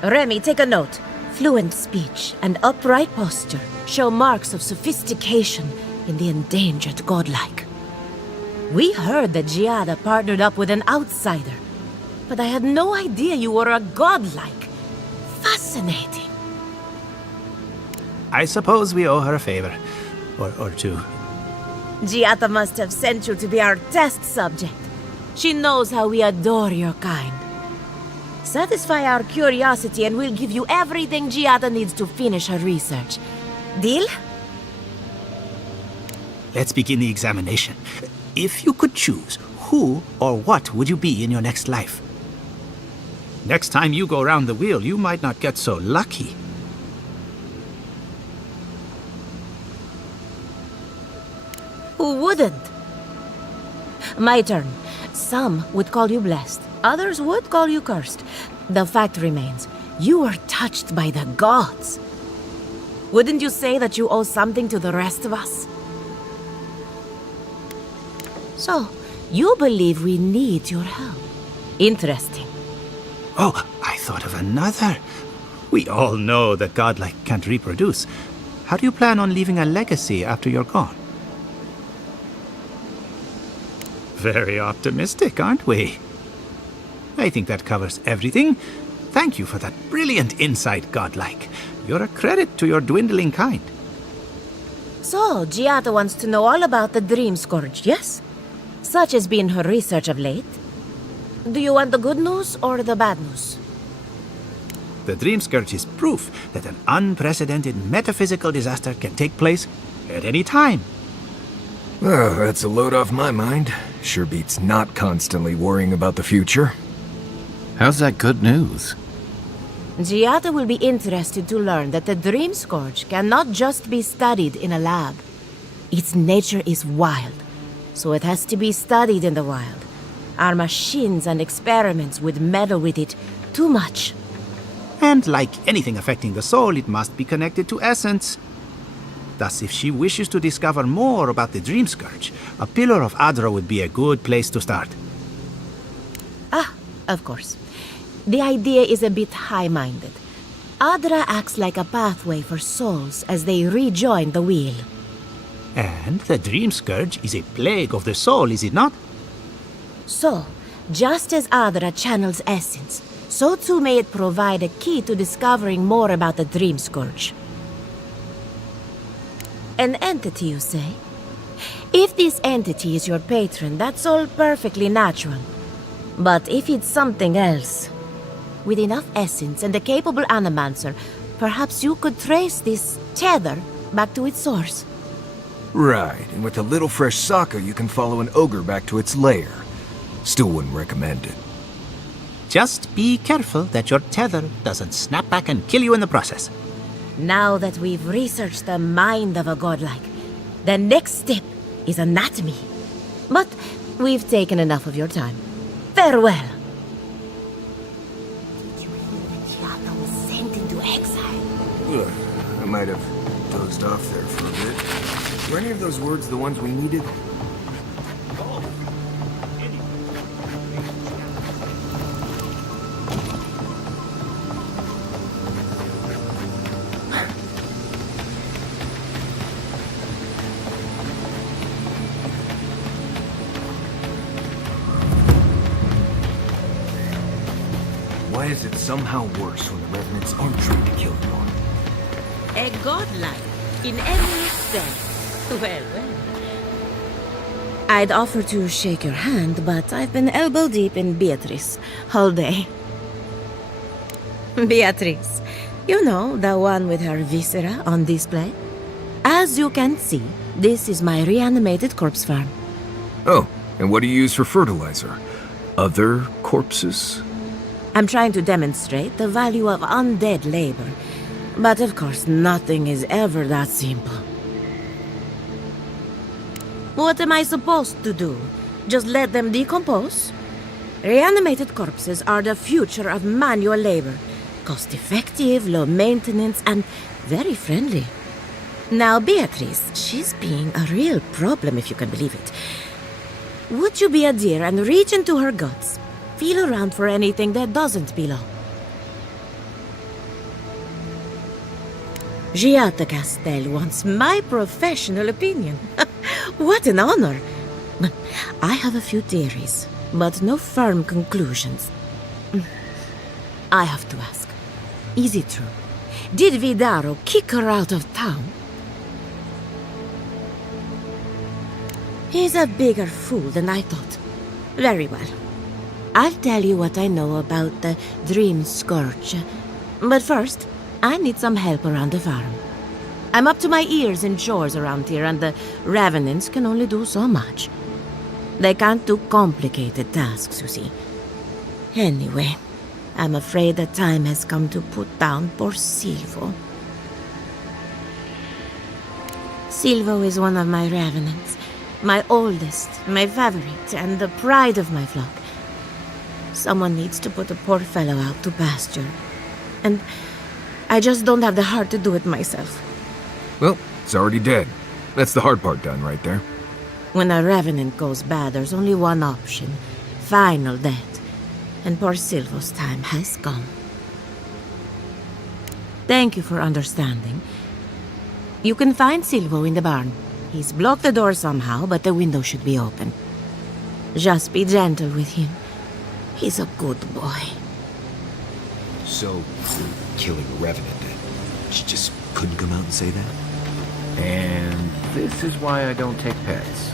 Remy, take a note. Fluent speech and upright posture show marks of sophistication in the endangered godlike. We heard that Giada partnered up with an outsider, but I had no idea you were a godlike. Fascinating. I suppose we owe her a favor. Or two. Giada must have sent you to be our test subject. She knows how we adore your kind. Satisfy our curiosity and we'll give you everything Giada needs to finish her research. Deal? Let's begin the examination. If you could choose, who or what would you be in your next life? Next time you go round the wheel, you might not get so lucky. Who wouldn't? My turn. Some would call you blessed. Others would call you cursed. The fact remains, you were touched by the gods. Wouldn't you say that you owe something to the rest of us? So, you believe we need your help. Interesting. Oh, I thought of another. We all know that godlike can't reproduce. How do you plan on leaving a legacy after you're gone? Very optimistic, aren't we? I think that covers everything. Thank you for that brilliant insight, godlike. You're a credit to your dwindling kind. So, Giada wants to know all about the Dream Scourge, yes? Such has been her research of late. Do you want the good news or the bad news? The Dream Scourge is proof that an unprecedented metaphysical disaster can take place at any time. Oh, that's a load off my mind. Sure beats not constantly worrying about the future. How's that good news? Giada will be interested to learn that the Dream Scourge cannot just be studied in a lab. Its nature is wild, so it has to be studied in the wild. Our machines and experiments would meddle with it too much. And like anything affecting the soul, it must be connected to essence. Thus, if she wishes to discover more about the Dream Scourge, a pillar of Adra would be a good place to start. Ah, of course. The idea is a bit high-minded. Adra acts like a pathway for souls as they rejoin the wheel. And the Dream Scourge is a plague of the soul, is it not? So, just as Adra channels essence, so too may it provide a key to discovering more about the Dream Scourge. An entity, you say? If this entity is your patron, that's all perfectly natural. But if it's something else, with enough essence and a capable animancer, perhaps you could trace this tether back to its source. Right, and with a little fresh sake, you can follow an ogre back to its lair. Still wouldn't recommend it. Just be careful that your tether doesn't snap back and kill you in the process. Now that we've researched the mind of a godlike, the next step is anatomy. But we've taken enough of your time. Farewell. Did you hear that Giada was sent into exile? Ugh, I might have dozed off there for a bit. Were any of those words the ones we needed? Why is it somehow worse when the Revenants aren't trying to kill anyone? A godlike in every respect. Well, well. I'd offer to shake your hand, but I've been elbow deep in Beatrice all day. Beatrice, you know, the one with her viscera on display? As you can see, this is my reanimated corpse farm. Oh, and what do you use for fertilizer? Other corpses? I'm trying to demonstrate the value of undead labor. But of course, nothing is ever that simple. What am I supposed to do? Just let them decompose? Reanimated corpses are the future of manual labor. Cost-effective, low maintenance, and very friendly. Now, Beatrice, she's being a real problem, if you can believe it. Would you be a dear and reach into her guts? Feel around for anything that doesn't belong. Giata Castel wants my professional opinion. What an honor! I have a few theories, but no firm conclusions. I have to ask, is it true? Did Vidaro kick her out of town? He's a bigger fool than I thought. Very well. I'll tell you what I know about the Dream Scourge. But first, I need some help around the farm. I'm up to my ears in chores around here, and the Revenants can only do so much. They can't do complicated tasks, you see. Anyway, I'm afraid the time has come to put down poor Silvo. Silvo is one of my Revenants. My oldest, my favorite, and the pride of my flock. Someone needs to put the poor fellow out to pasture. And I just don't have the heart to do it myself. Well, it's already dead. That's the hard part done right there. When a Revenant goes bad, there's only one option. Final death. And poor Silvo's time has come. Thank you for understanding. You can find Silvo in the barn. He's blocked the door somehow, but the window should be open. Just be gentle with him. He's a good boy. So, you're killing a Revenant then? She just couldn't come out and say that? And this is why I don't take pets.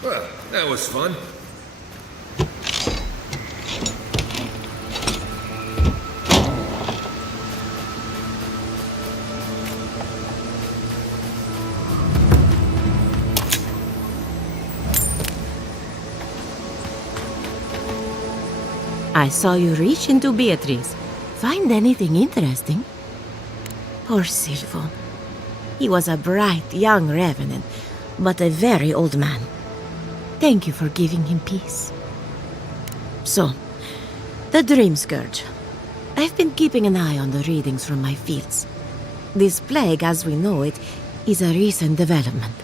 Well, that was fun. I saw you reach into Beatrice. Find anything interesting? Poor Silvo. He was a bright young Revenant, but a very old man. Thank you for giving him peace. So, the Dream Scourge. I've been keeping an eye on the readings from my fields. This plague, as we know it, is a recent development.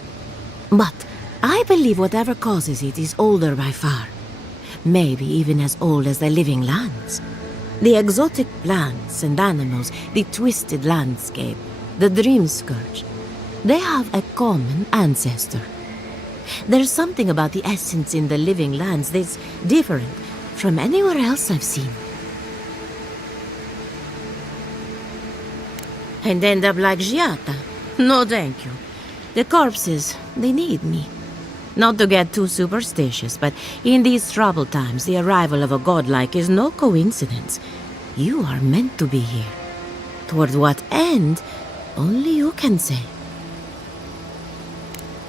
But I believe whatever causes it is older by far. Maybe even as old as the living lands. The exotic plants and animals, the twisted landscape, the Dream Scourge, they have a common ancestor. There's something about the essence in the living lands that's different from anywhere else I've seen. And end up like Giata? No, thank you. The corpses, they need me. Not to get too superstitious, but in these troubled times, the arrival of a godlike is no coincidence. You are meant to be here. Toward what end, only you can say.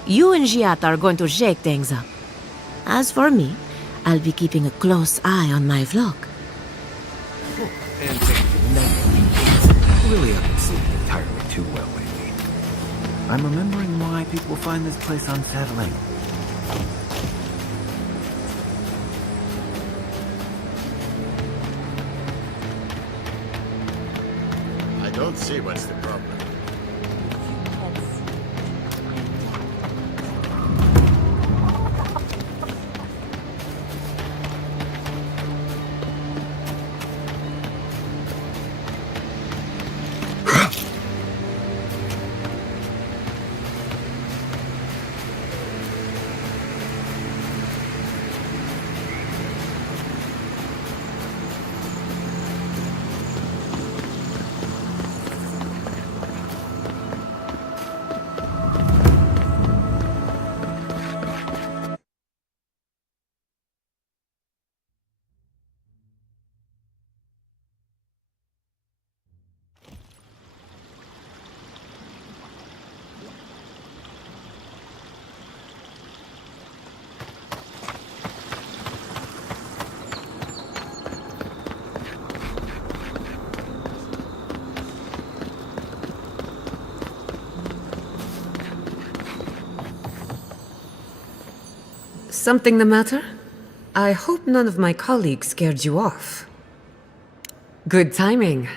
You and Giat are going to shake things up. As for me, I'll be keeping a close eye on my flock. And thank you for the name. Really haven't slept entirely too well lately. I'm remembering why people find this place unsettling. I don't see what's the problem. Something the matter? I hope none of my colleagues scared you off. Good timing.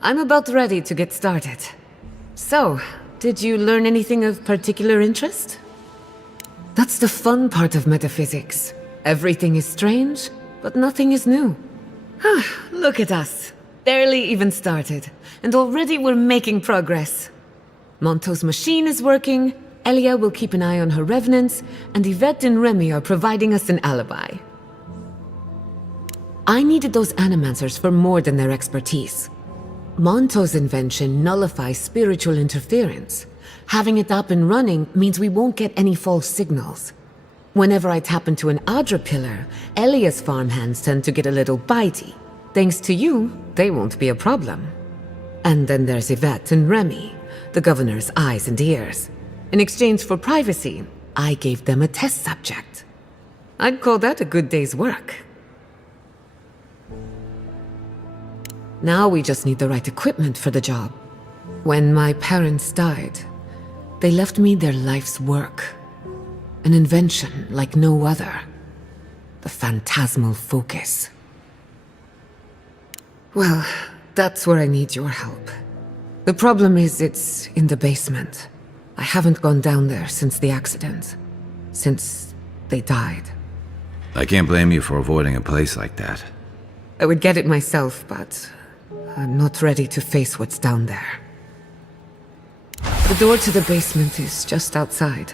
I'm about ready to get started. So, did you learn anything of particular interest? That's the fun part of metaphysics. Everything is strange, but nothing is new. Look at us. Barely even started, and already we're making progress. Monto's machine is working, Elia will keep an eye on her revenants, and Yvette and Remy are providing us an alibi. I needed those animancers for more than their expertise. Monto's invention nullifies spiritual interference. Having it up and running means we won't get any false signals. Whenever I tap into an Adra pillar, Elia's farmhands tend to get a little bitey. Thanks to you, they won't be a problem. And then there's Yvette and Remy, the governor's eyes and ears. In exchange for privacy, I gave them a test subject. I'd call that a good day's work. Now we just need the right equipment for the job. When my parents died, they left me their life's work. An invention like no other. The phantasmal focus. Well, that's where I need your help. The problem is it's in the basement. I haven't gone down there since the accident. Since they died. I can't blame you for avoiding a place like that. I would get it myself, but I'm not ready to face what's down there. The door to the basement is just outside,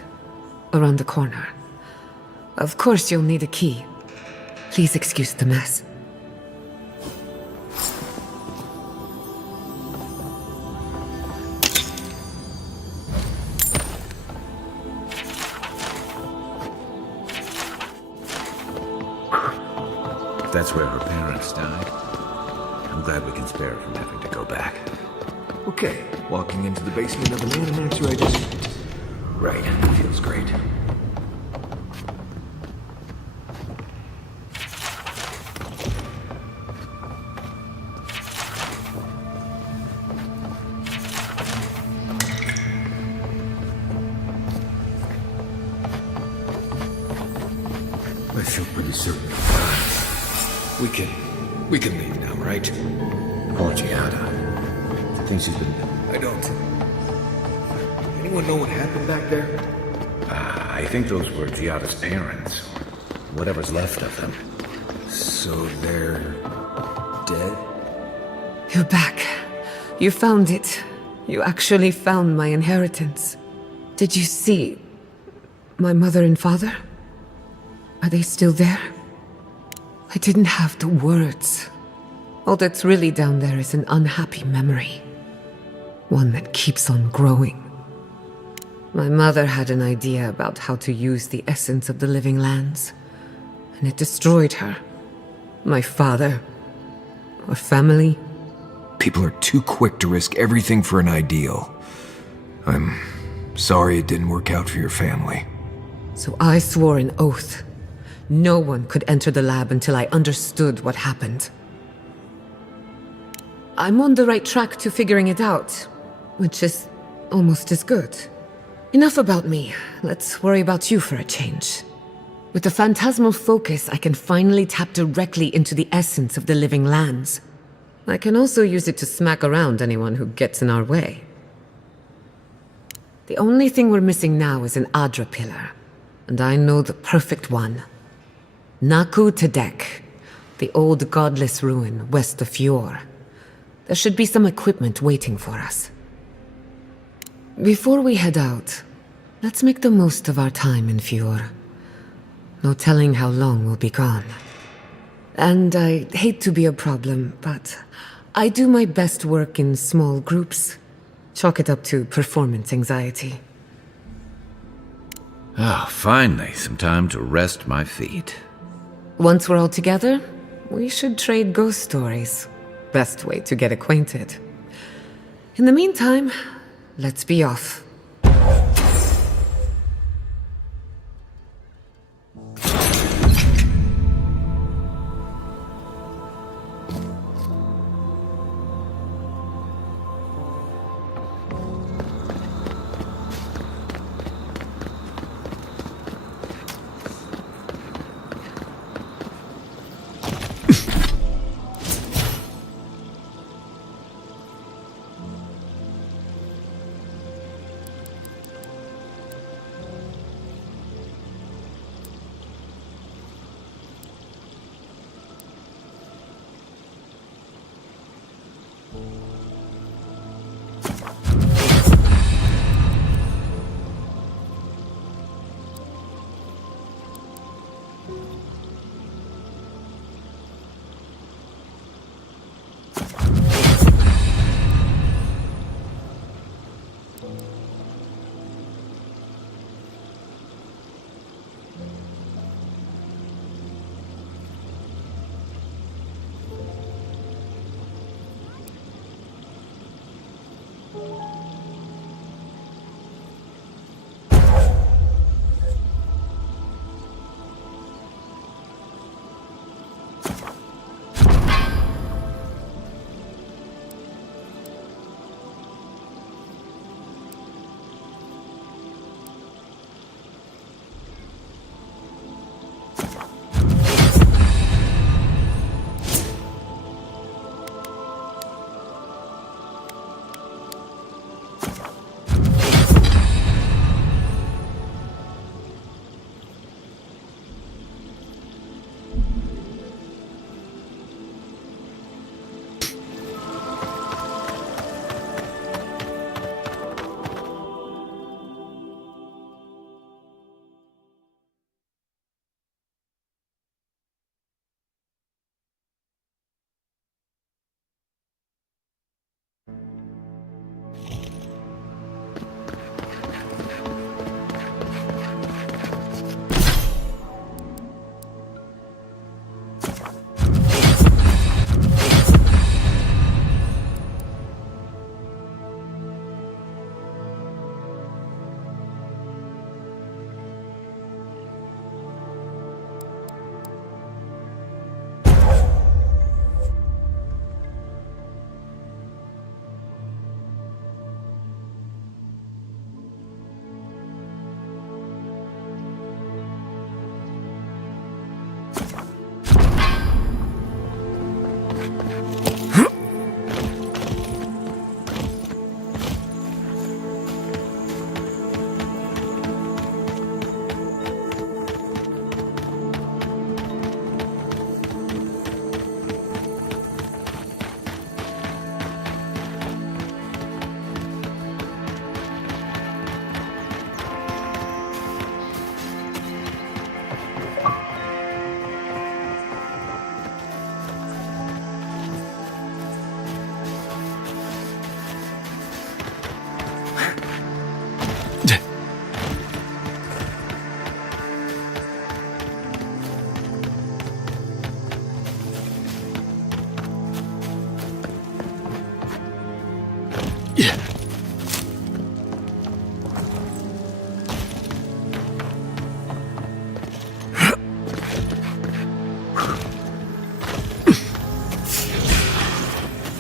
around the corner. Of course you'll need a key. Please excuse the mess. That's where her parents died. I'm glad we can spare her from having to go back. Okay, walking into the basement of an animaxer I just... Right, feels great. I feel pretty certain of that. We can leave now, right? Poor Giada. The things she's been... I don't. Anyone know what happened back there? I think those were Giada's parents, or whatever's left of them. So they're... dead? You're back. You found it. You actually found my inheritance. Did you see my mother and father? Are they still there? I didn't have the words. All that's really down there is an unhappy memory. One that keeps on growing. My mother had an idea about how to use the essence of the living lands, and it destroyed her. My father, our family. People are too quick to risk everything for an ideal. I'm sorry it didn't work out for your family. So I swore an oath. No one could enter the lab until I understood what happened. I'm on the right track to figuring it out, which is almost as good. Enough about me. Let's worry about you for a change. With the phantasmal focus, I can finally tap directly into the essence of the living lands. I can also use it to smack around anyone who gets in our way. The only thing we're missing now is an Adra pillar, and I know the perfect one. Naku Tedek, the old godless ruin west of Fjord. There should be some equipment waiting for us. Before we head out, let's make the most of our time in Fjord. No telling how long we'll be gone. And I hate to be a problem, but I do my best work in small groups. Chalk it up to performance anxiety. Ah, finally, some time to rest my feet. Once we're all together, we should trade ghost stories. Best way to get acquainted. In the meantime, let's be off.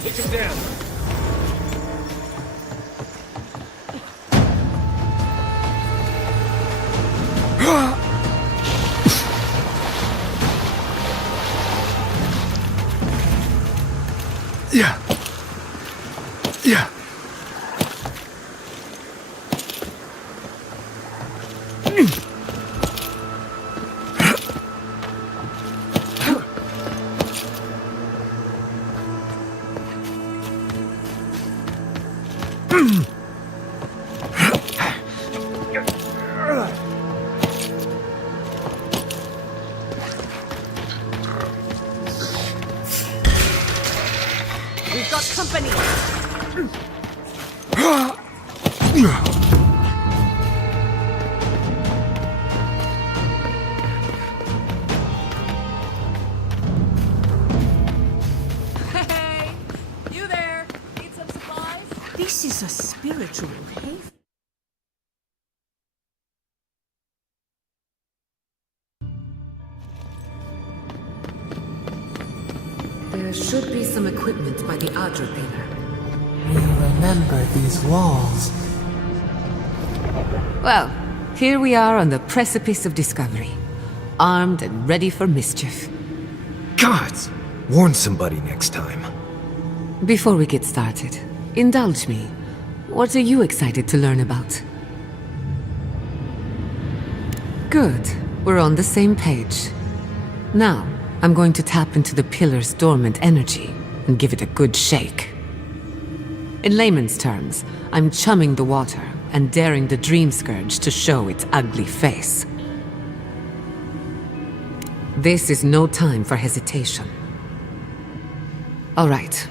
Take him down. Yeah. Yeah. We've got company. Hey! You there? Need some supplies? This is a spiritual haven. There should be some equipment by the Adra pillar. We remember these walls. Well, here we are on the precipice of discovery. Armed and ready for mischief. Gods! Warn somebody next time. Before we get started, indulge me. What are you excited to learn about? Good. We're on the same page. Now, I'm going to tap into the pillar's dormant energy and give it a good shake. In layman's terms, I'm chumming the water and daring the Dream Scourge to show its ugly face. This is no time for hesitation. All right.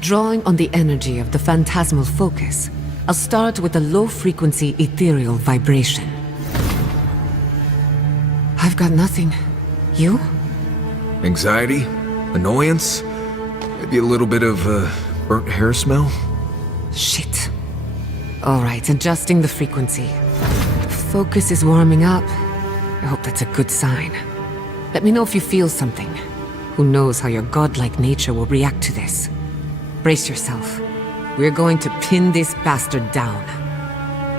Drawing on the energy of the phantasmal focus, I'll start with a low-frequency ethereal vibration. I've got nothing. You? Anxiety? Annoyance? Maybe a little bit of, burnt hair smell? Shit. All right, adjusting the frequency. The focus is warming up. I hope that's a good sign. Let me know if you feel something. Who knows how your godlike nature will react to this. Brace yourself. We're going to pin this bastard down.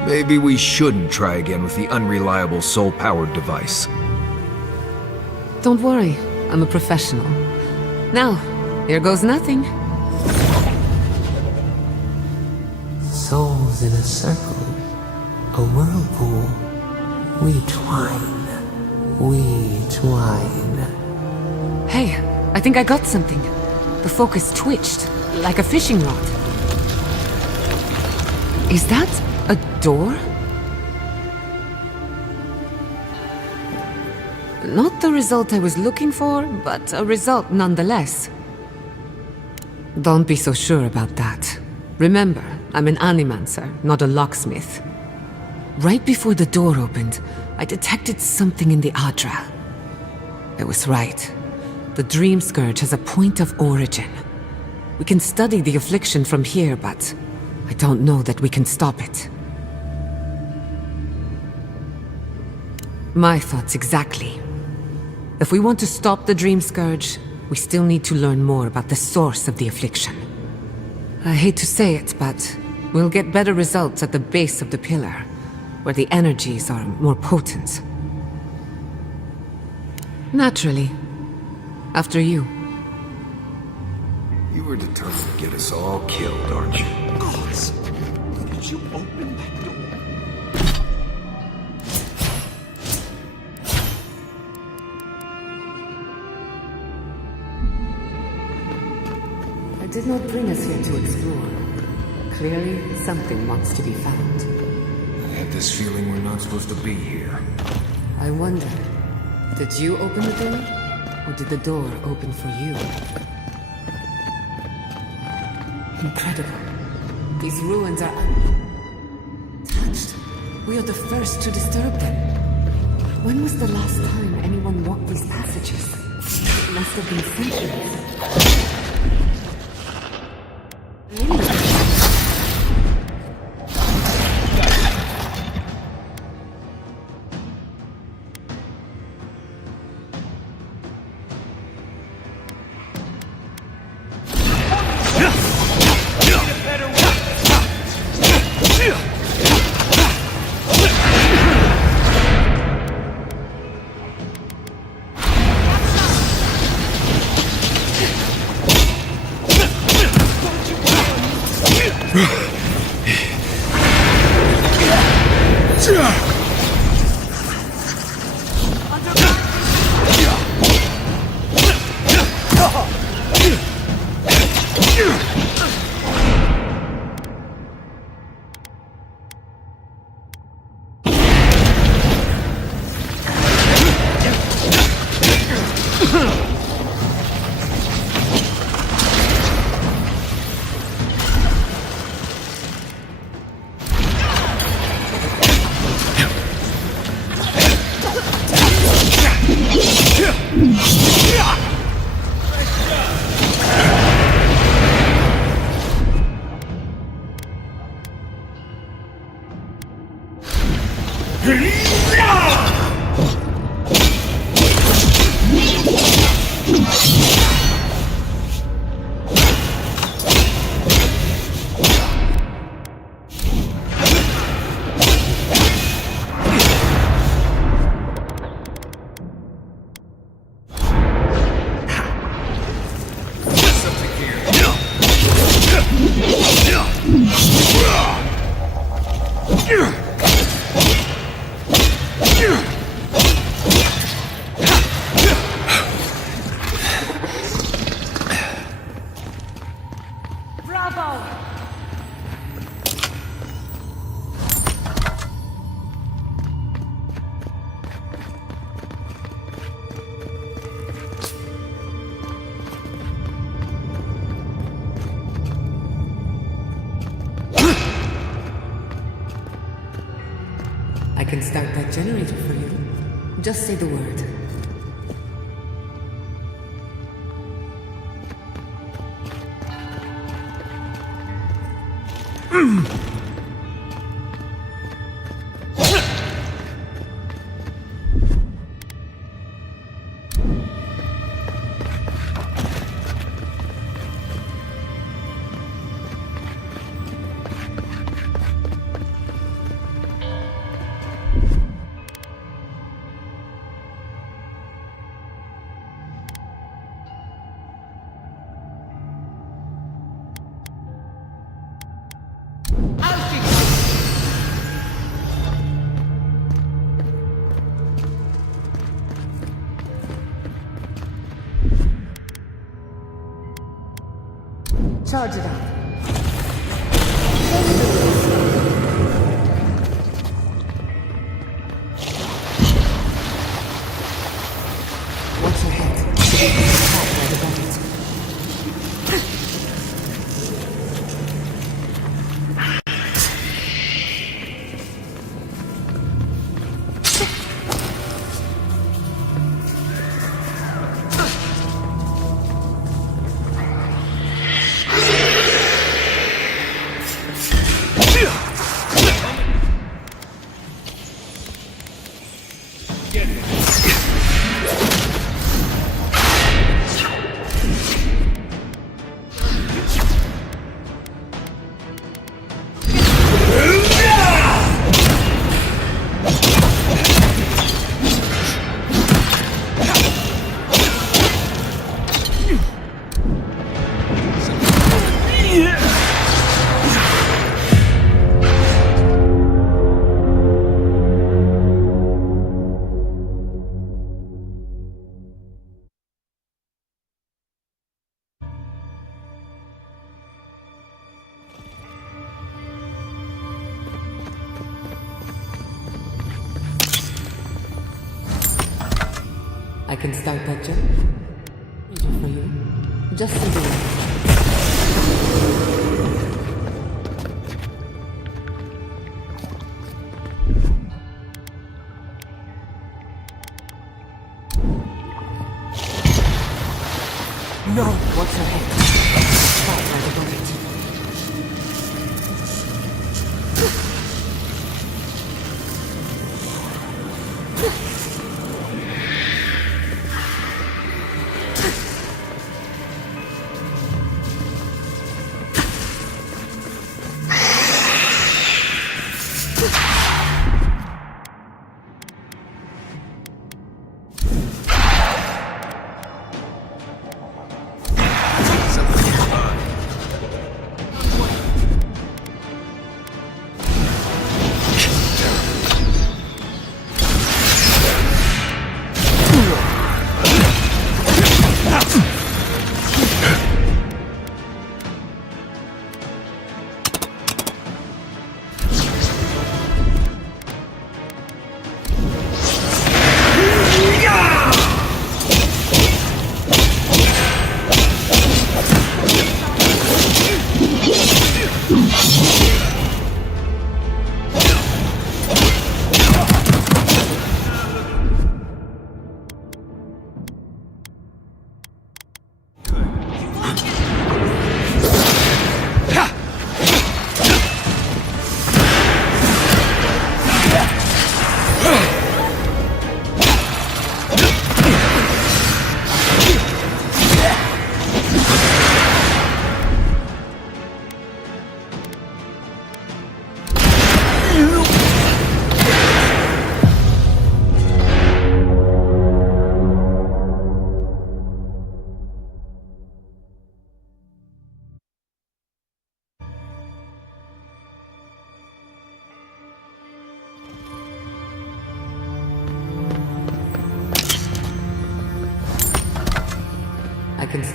Maybe we shouldn't try again with the unreliable soul-powered device. Don't worry, I'm a professional. Now, here goes nothing. Souls in a circle, a whirlpool. We twine, we twine. Hey, I think I got something. The focus twitched, like a fishing rod. Is that a door? Not the result I was looking for, but a result nonetheless. Don't be so sure about that. Remember, I'm an animancer, not a locksmith. Right before the door opened, I detected something in the Adra. I was right. The Dream Scourge has a point of origin. We can study the affliction from here, but I don't know that we can stop it. My thoughts exactly. If we want to stop the Dream Scourge, we still need to learn more about the source of the affliction. I hate to say it, but we'll get better results at the base of the pillar, where the energies are more potent. Naturally. After you. You were determined to get us all killed, aren't you? Gods! Did you open that door? I did not bring us here to explore. Clearly, something wants to be found. I had this feeling we're not supposed to be here. I wonder, did you open the door? Or did the door open for you? Incredible. These ruins are untouched. We are the first to disturb them. When was the last time anyone walked these passages? It must have been centuries. I can start that generator for you. Just say the word. Charge it up. What's your head? Attacked by the bullets. I can start that generator for you. Just say the word. No! What's her head? Fight by the bullet.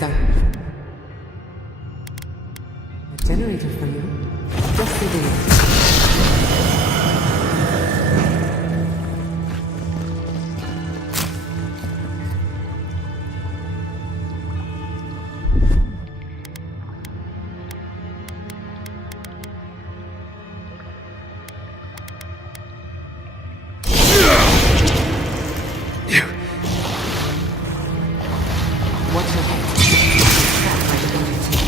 start. A generator for you. Just say the word. Watch your head. Trapped by the building too.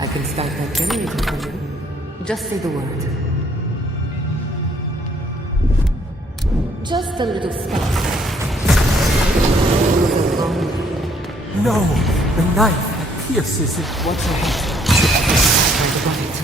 I can start that generator for you. Just say the word. Just a little spark. No! The knife that pierces it. What's your head? Find the bite.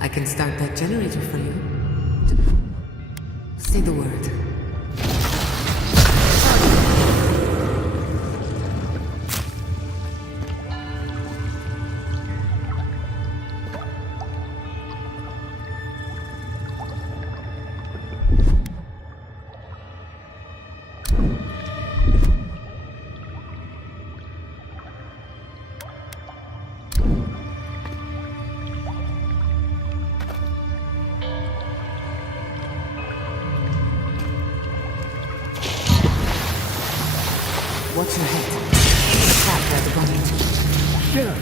I can start that generator for you. Say the word. Watch your head. Trap where the bunny is. Yeah.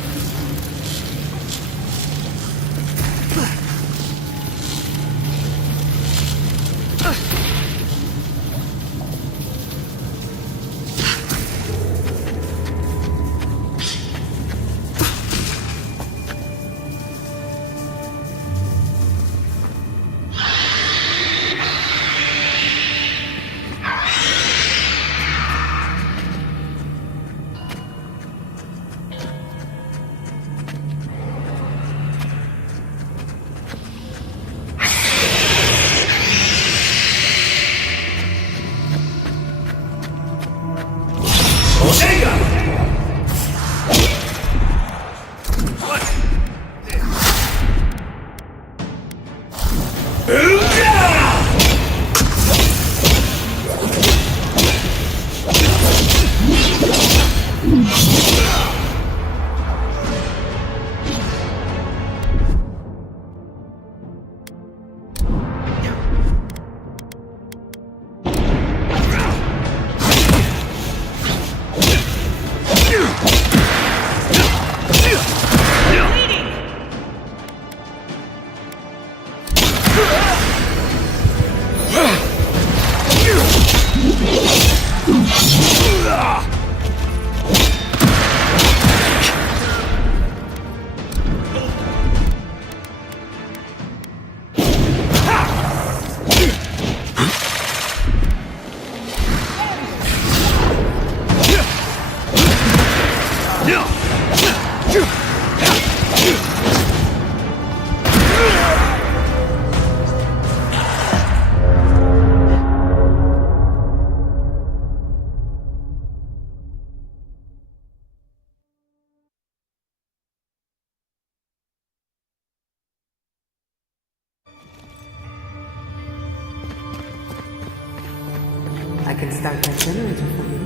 I can start that generator for you.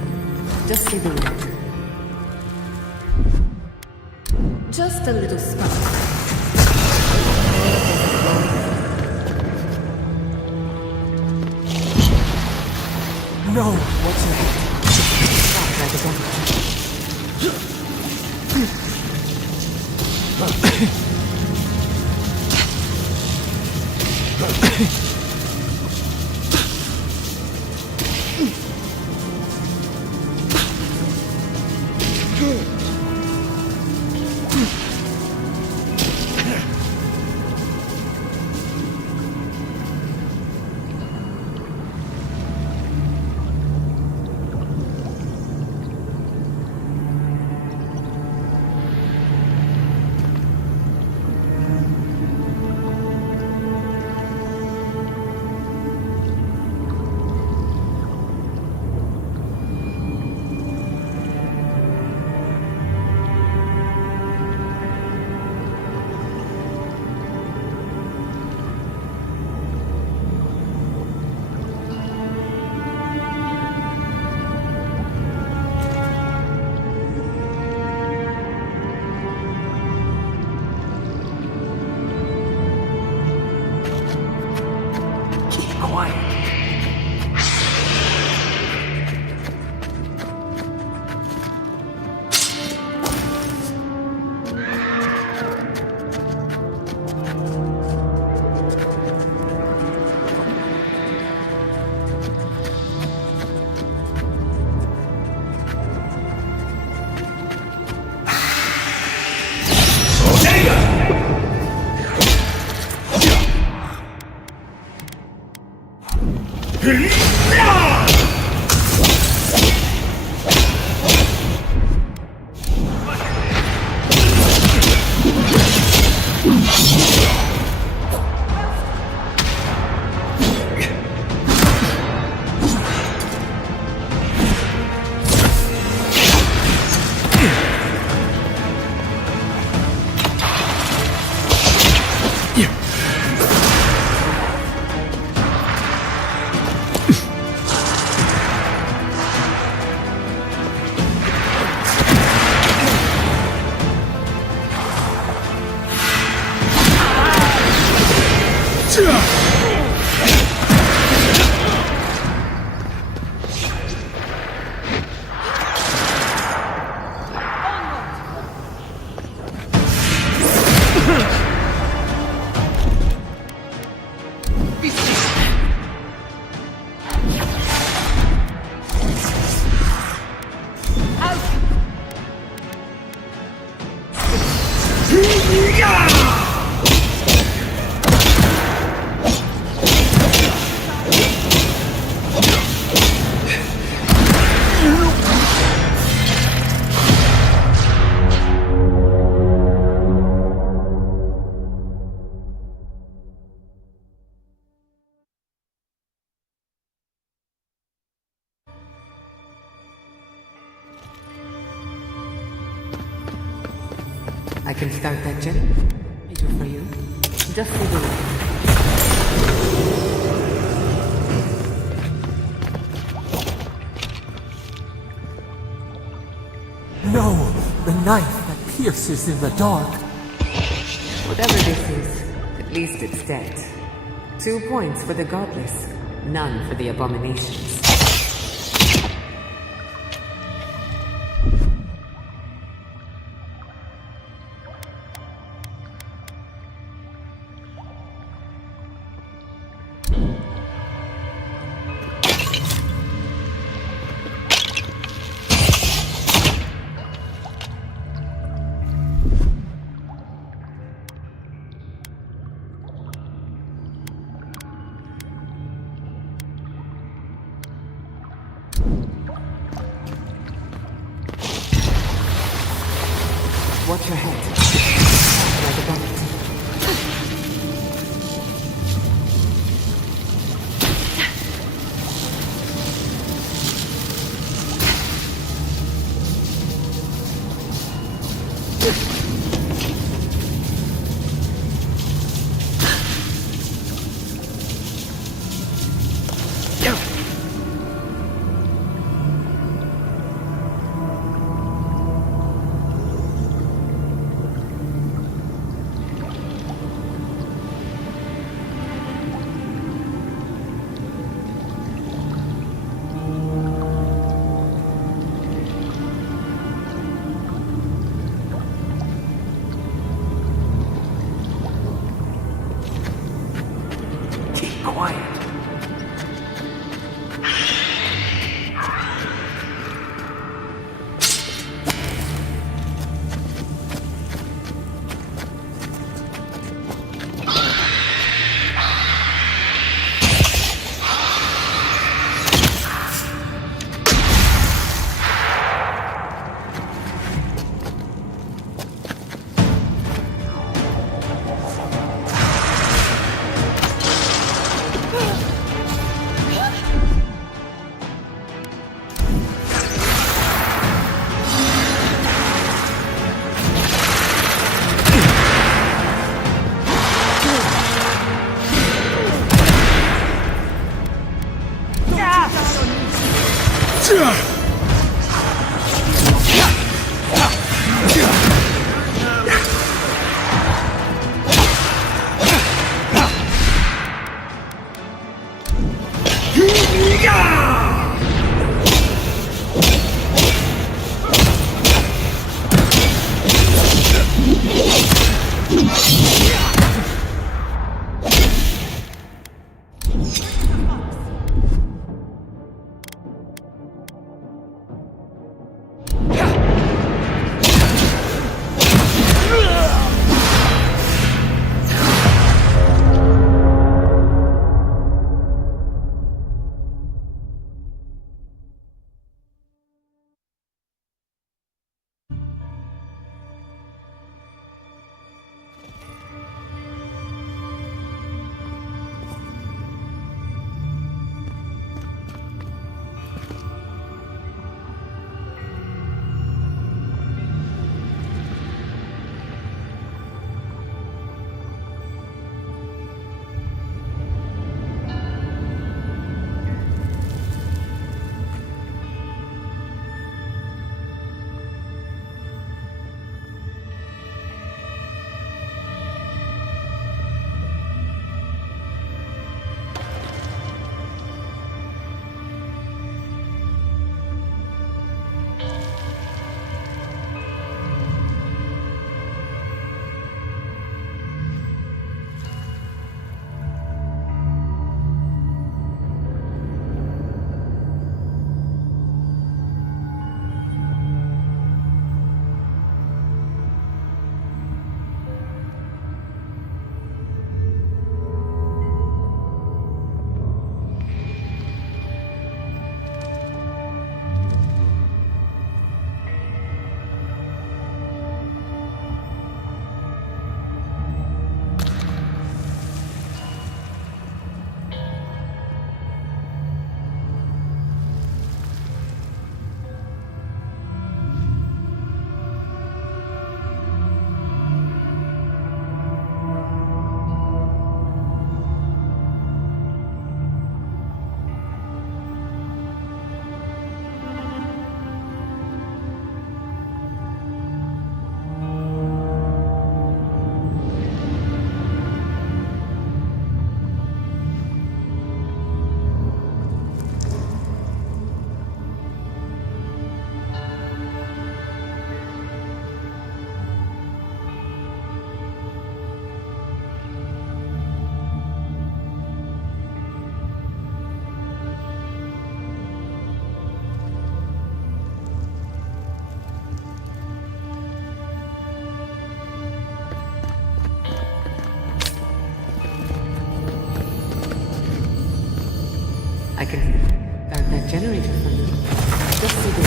Just say the word. Just a little spark. No! What's your head? Stop right again. I can start that jet. I do for you. Just for the way. No! The knife that pierces in the dark. Whatever this is, at least it's dead. 2 points for the godless, none for the abominations. Watch your head. Like a bucket. I can start that generator for you. Just so good.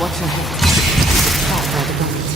Watch your head. Stop by the guns.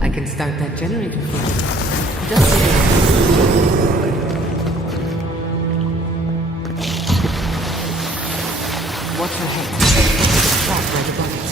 I can start that generator for you. Just so good. What's ahead? Stop by the bucket.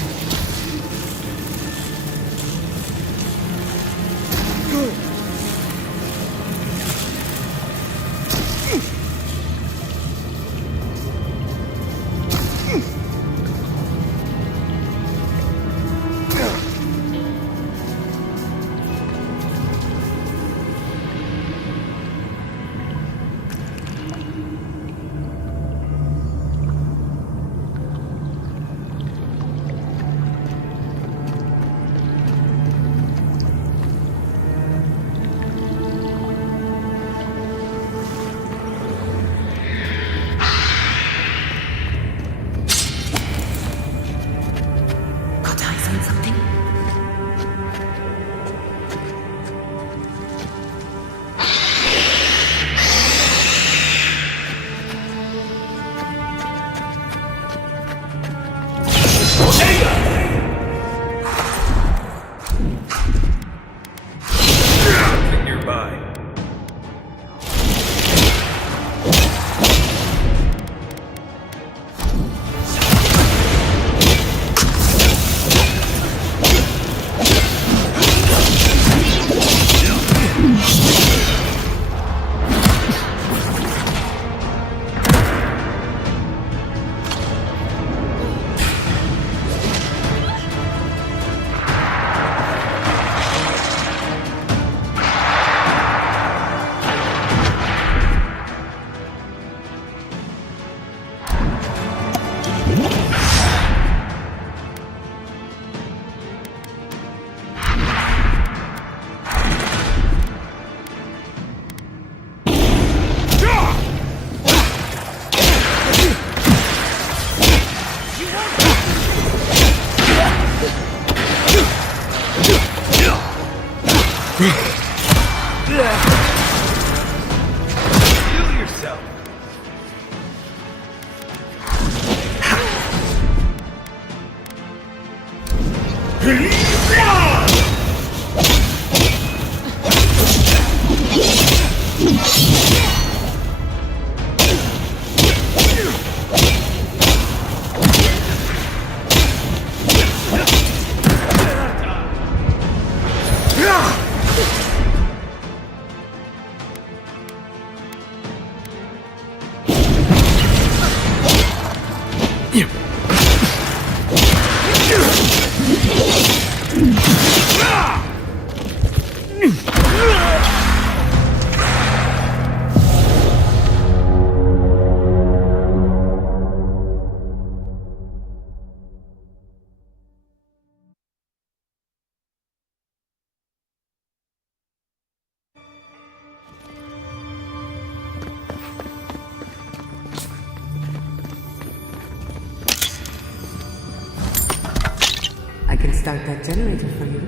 I can start that generator for you.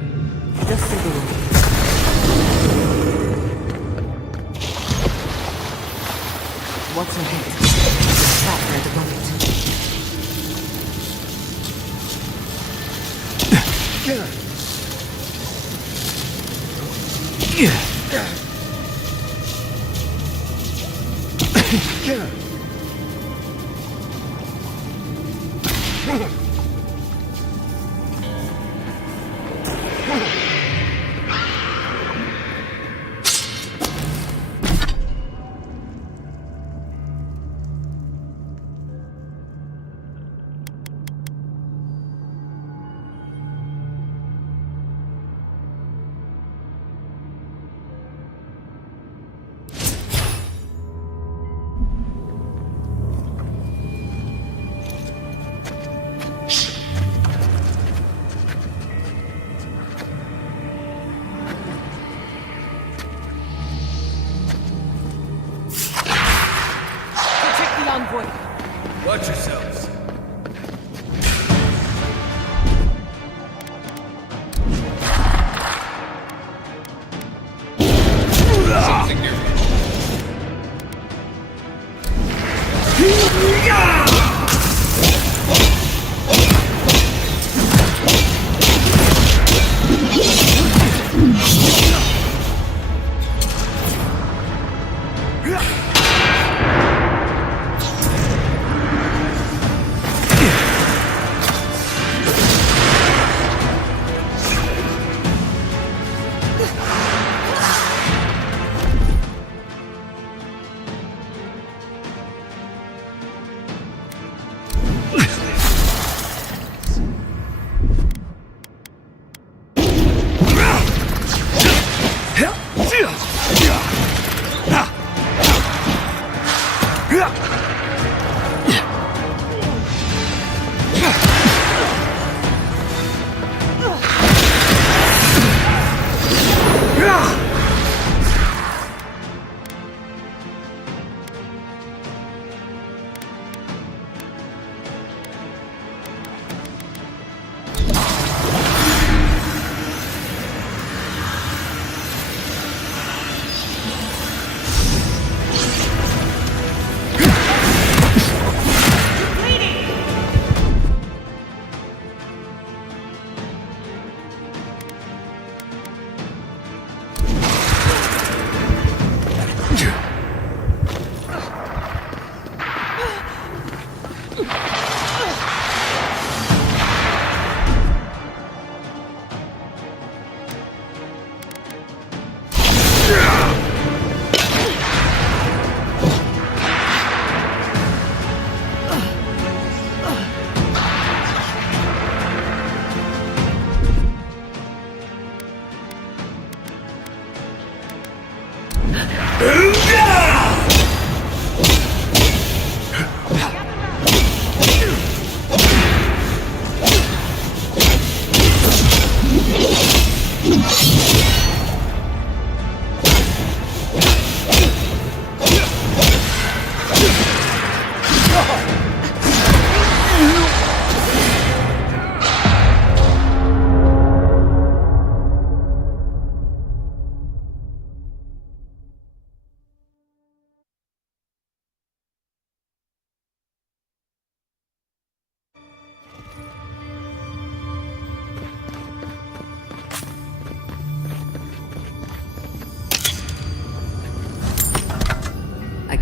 Just take a look. What's ahead? The trap right above it. Watch yourselves. Something new.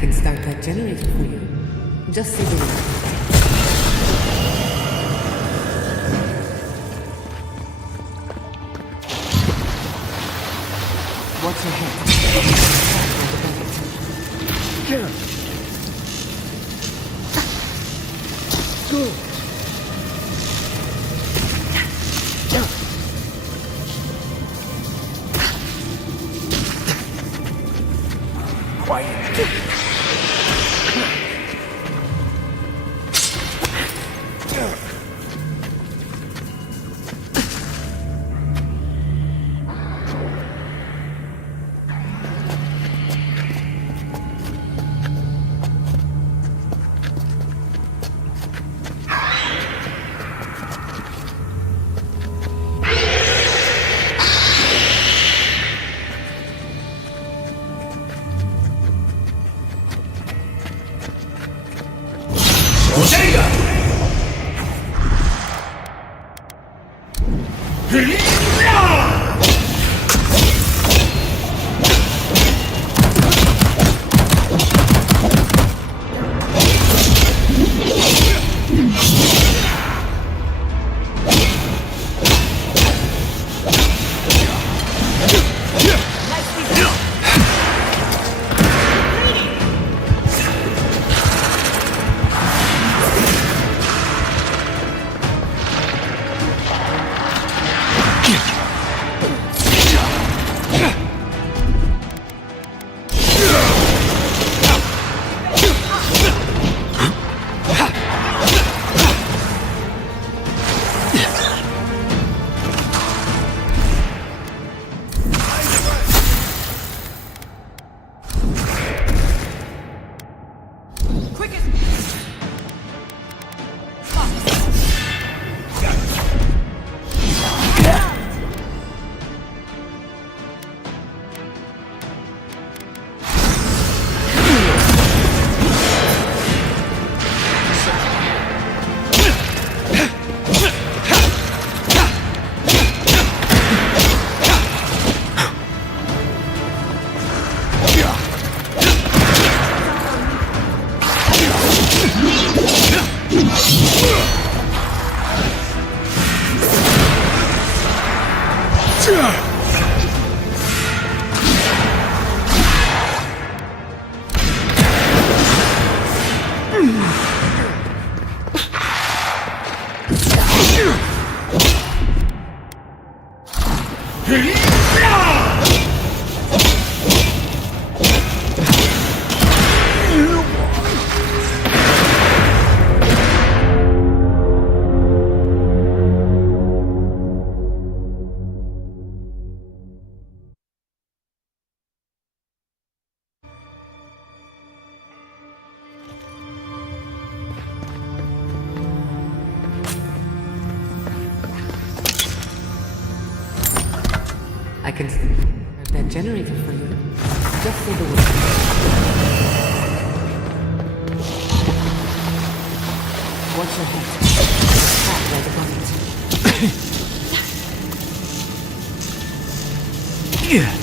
can start that generator for you. Just say the word. Watch your head. I can start that generator for you. Just say the word. Watch your head. Tap right above it. Yeah.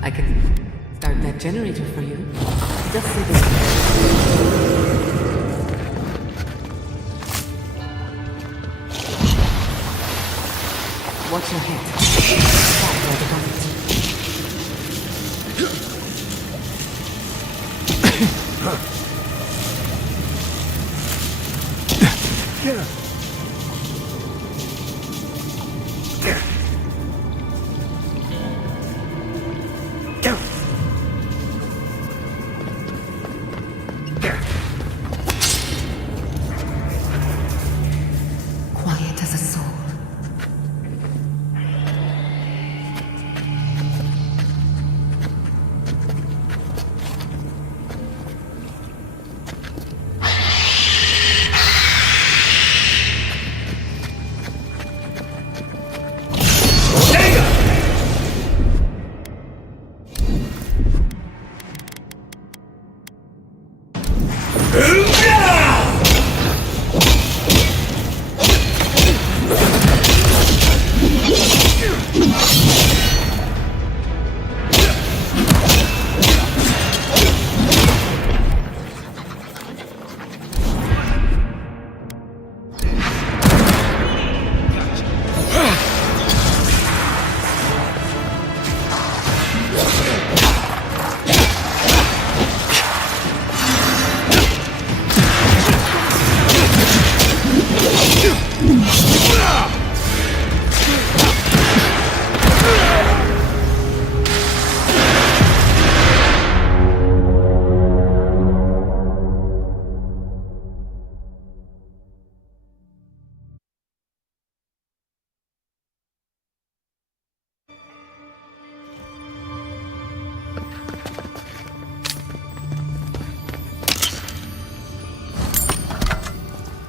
I can start that generator for you. Just say the Watch your head. That's where the gun is. Quiet as a soul.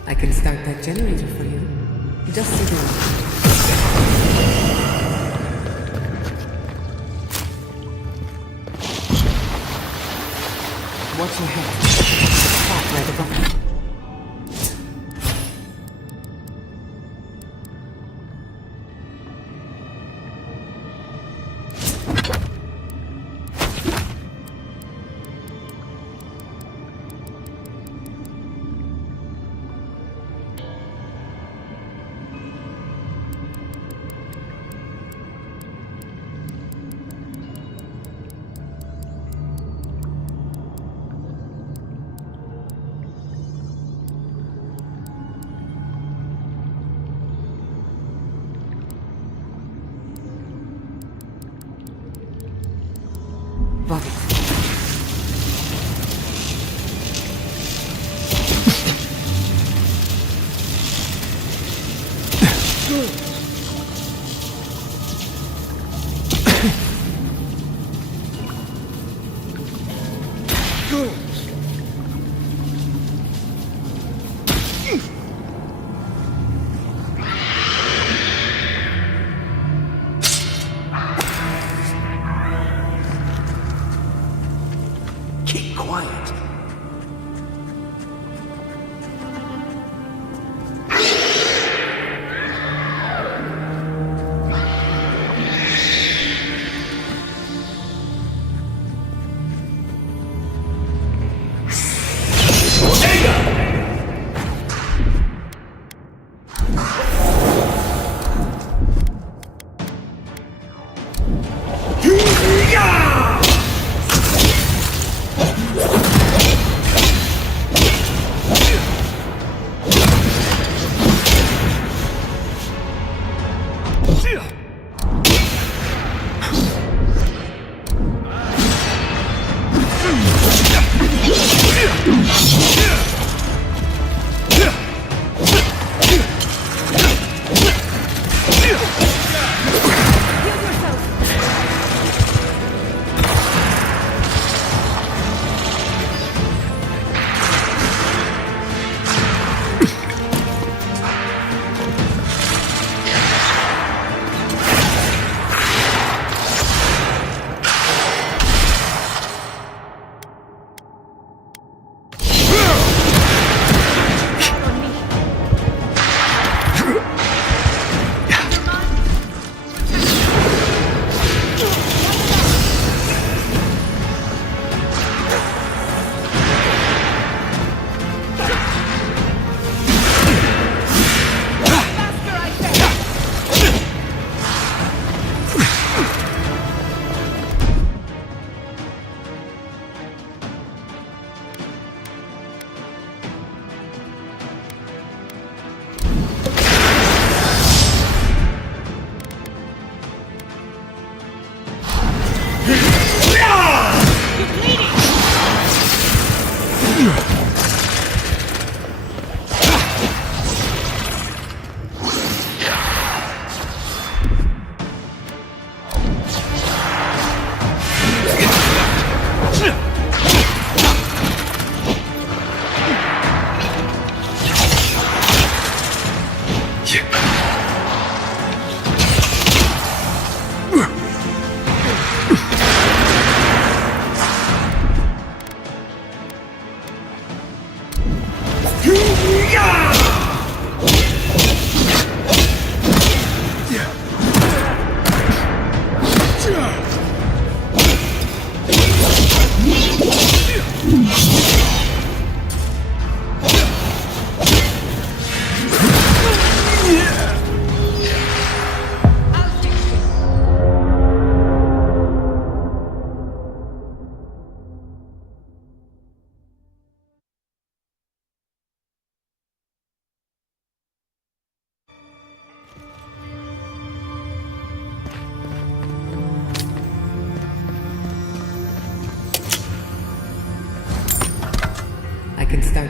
I can start that generator for you. Just sit down. Watch your head. Stop where the button. Bobby.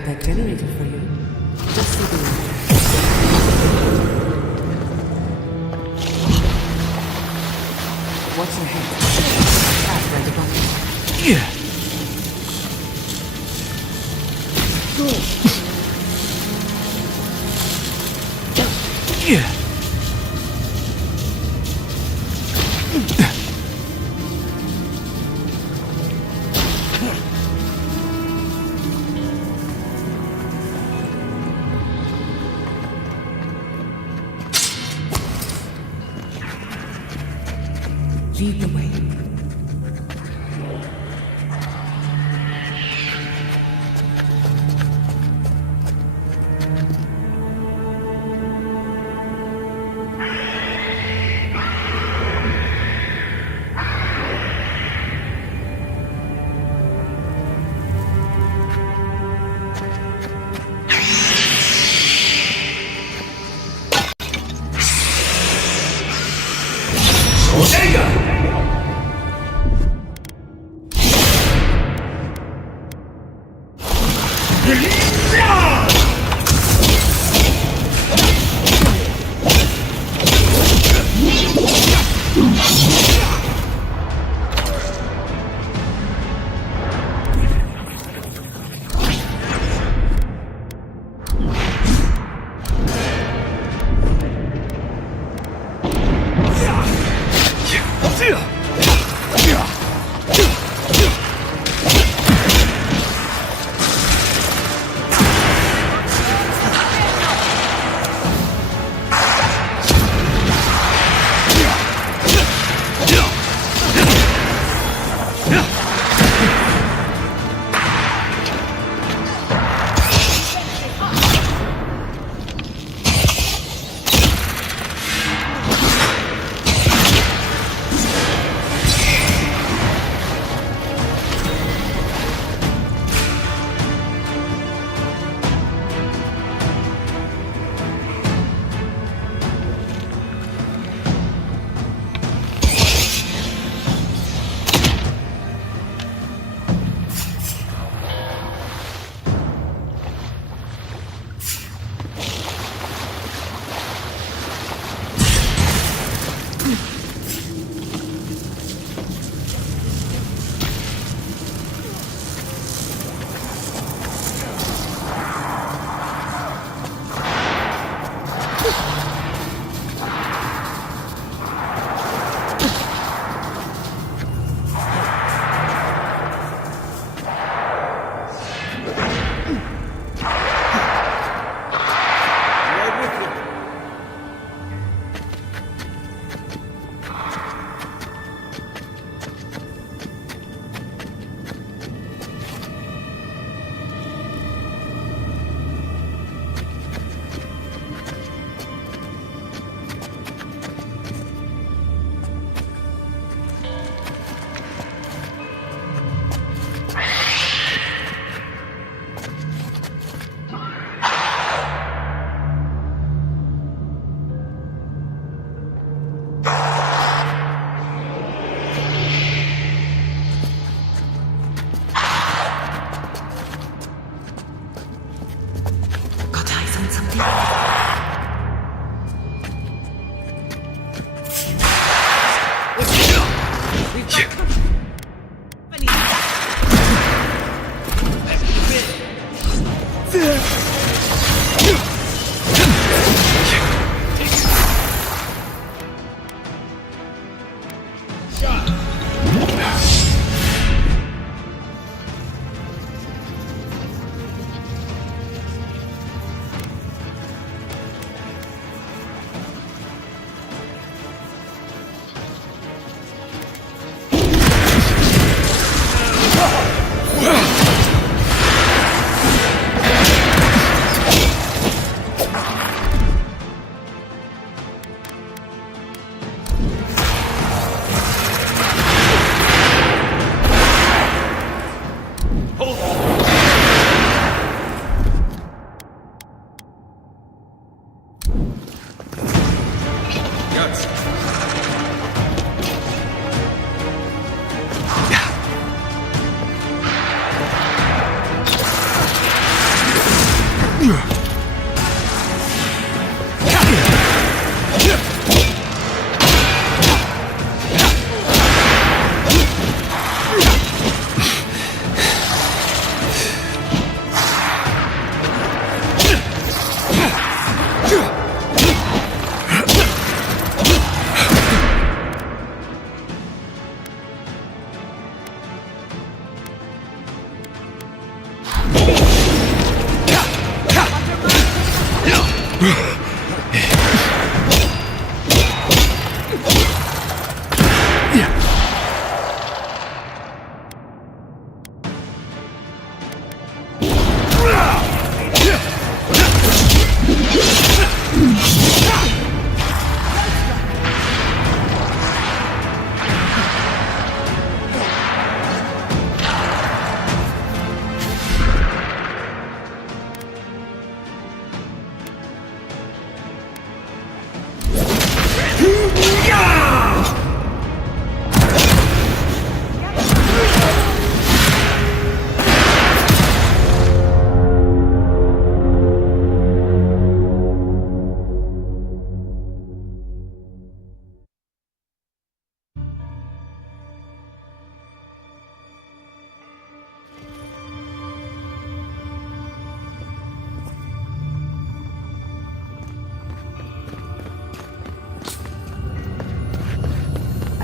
that generator for you. Just so you know. Watch your head. Path right above you. Yeah. Yeah. Lead the way.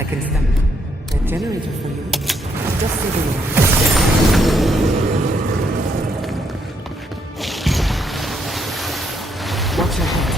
can stamp that generator for you. Just say the word. Watch your head.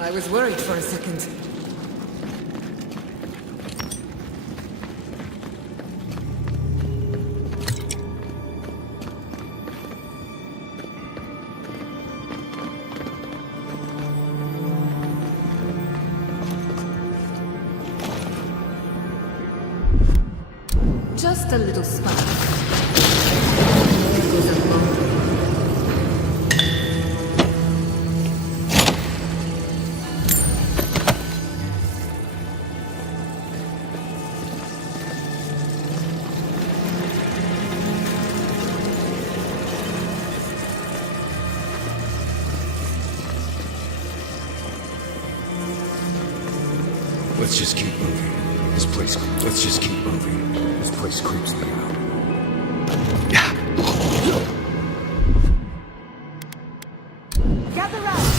I was worried for a second. Just a little spark. There goes a long way. Let's just keep moving. Let's just keep moving. This place creeps me out. Gather round!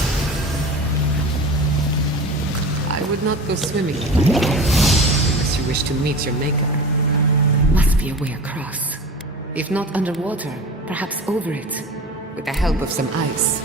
I would not go swimming unless you wish to meet your maker. Must be a way across. If not underwater, perhaps over it, with the help of some ice.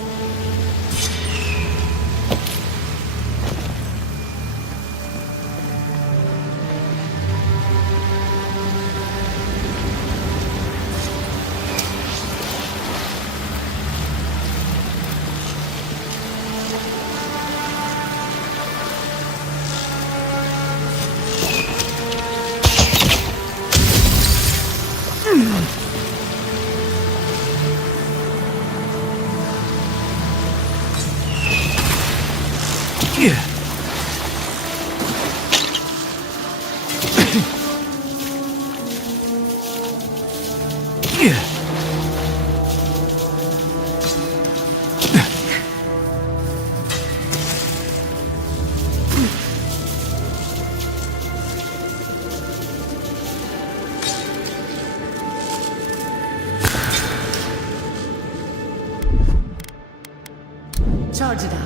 Charge it up.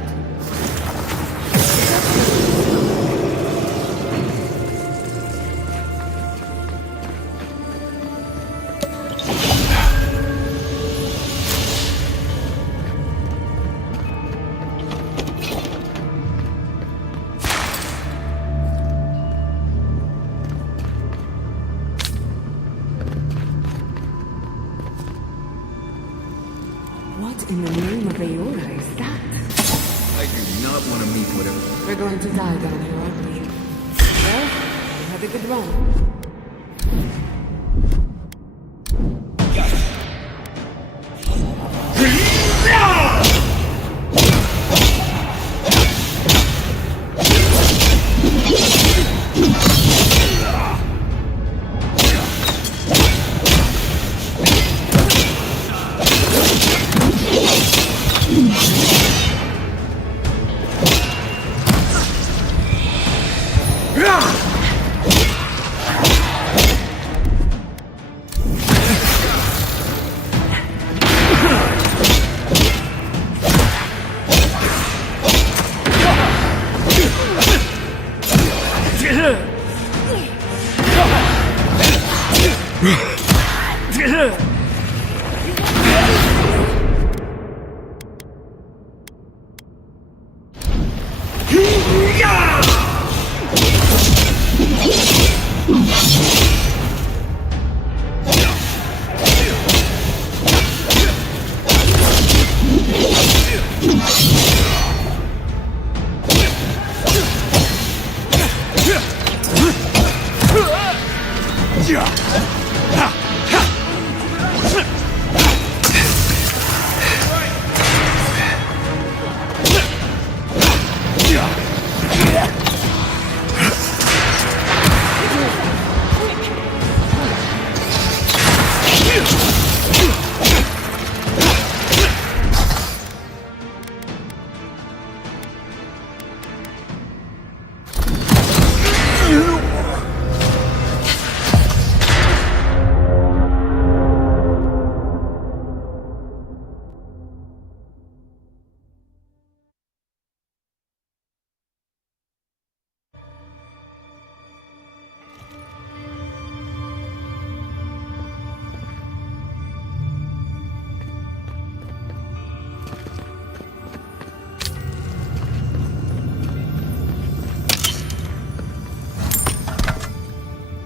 What in the name of Aora is that? I do not want to meet whatever. We're going to die down here, aren't we? Well, we had a good run.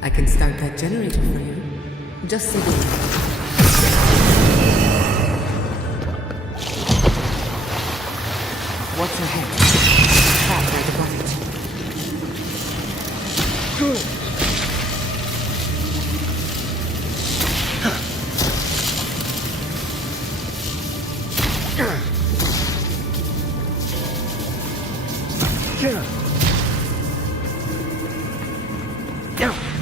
I can start that generator for you. Just sit down. What's ahead? Trap by the bucket. Good. Yeah!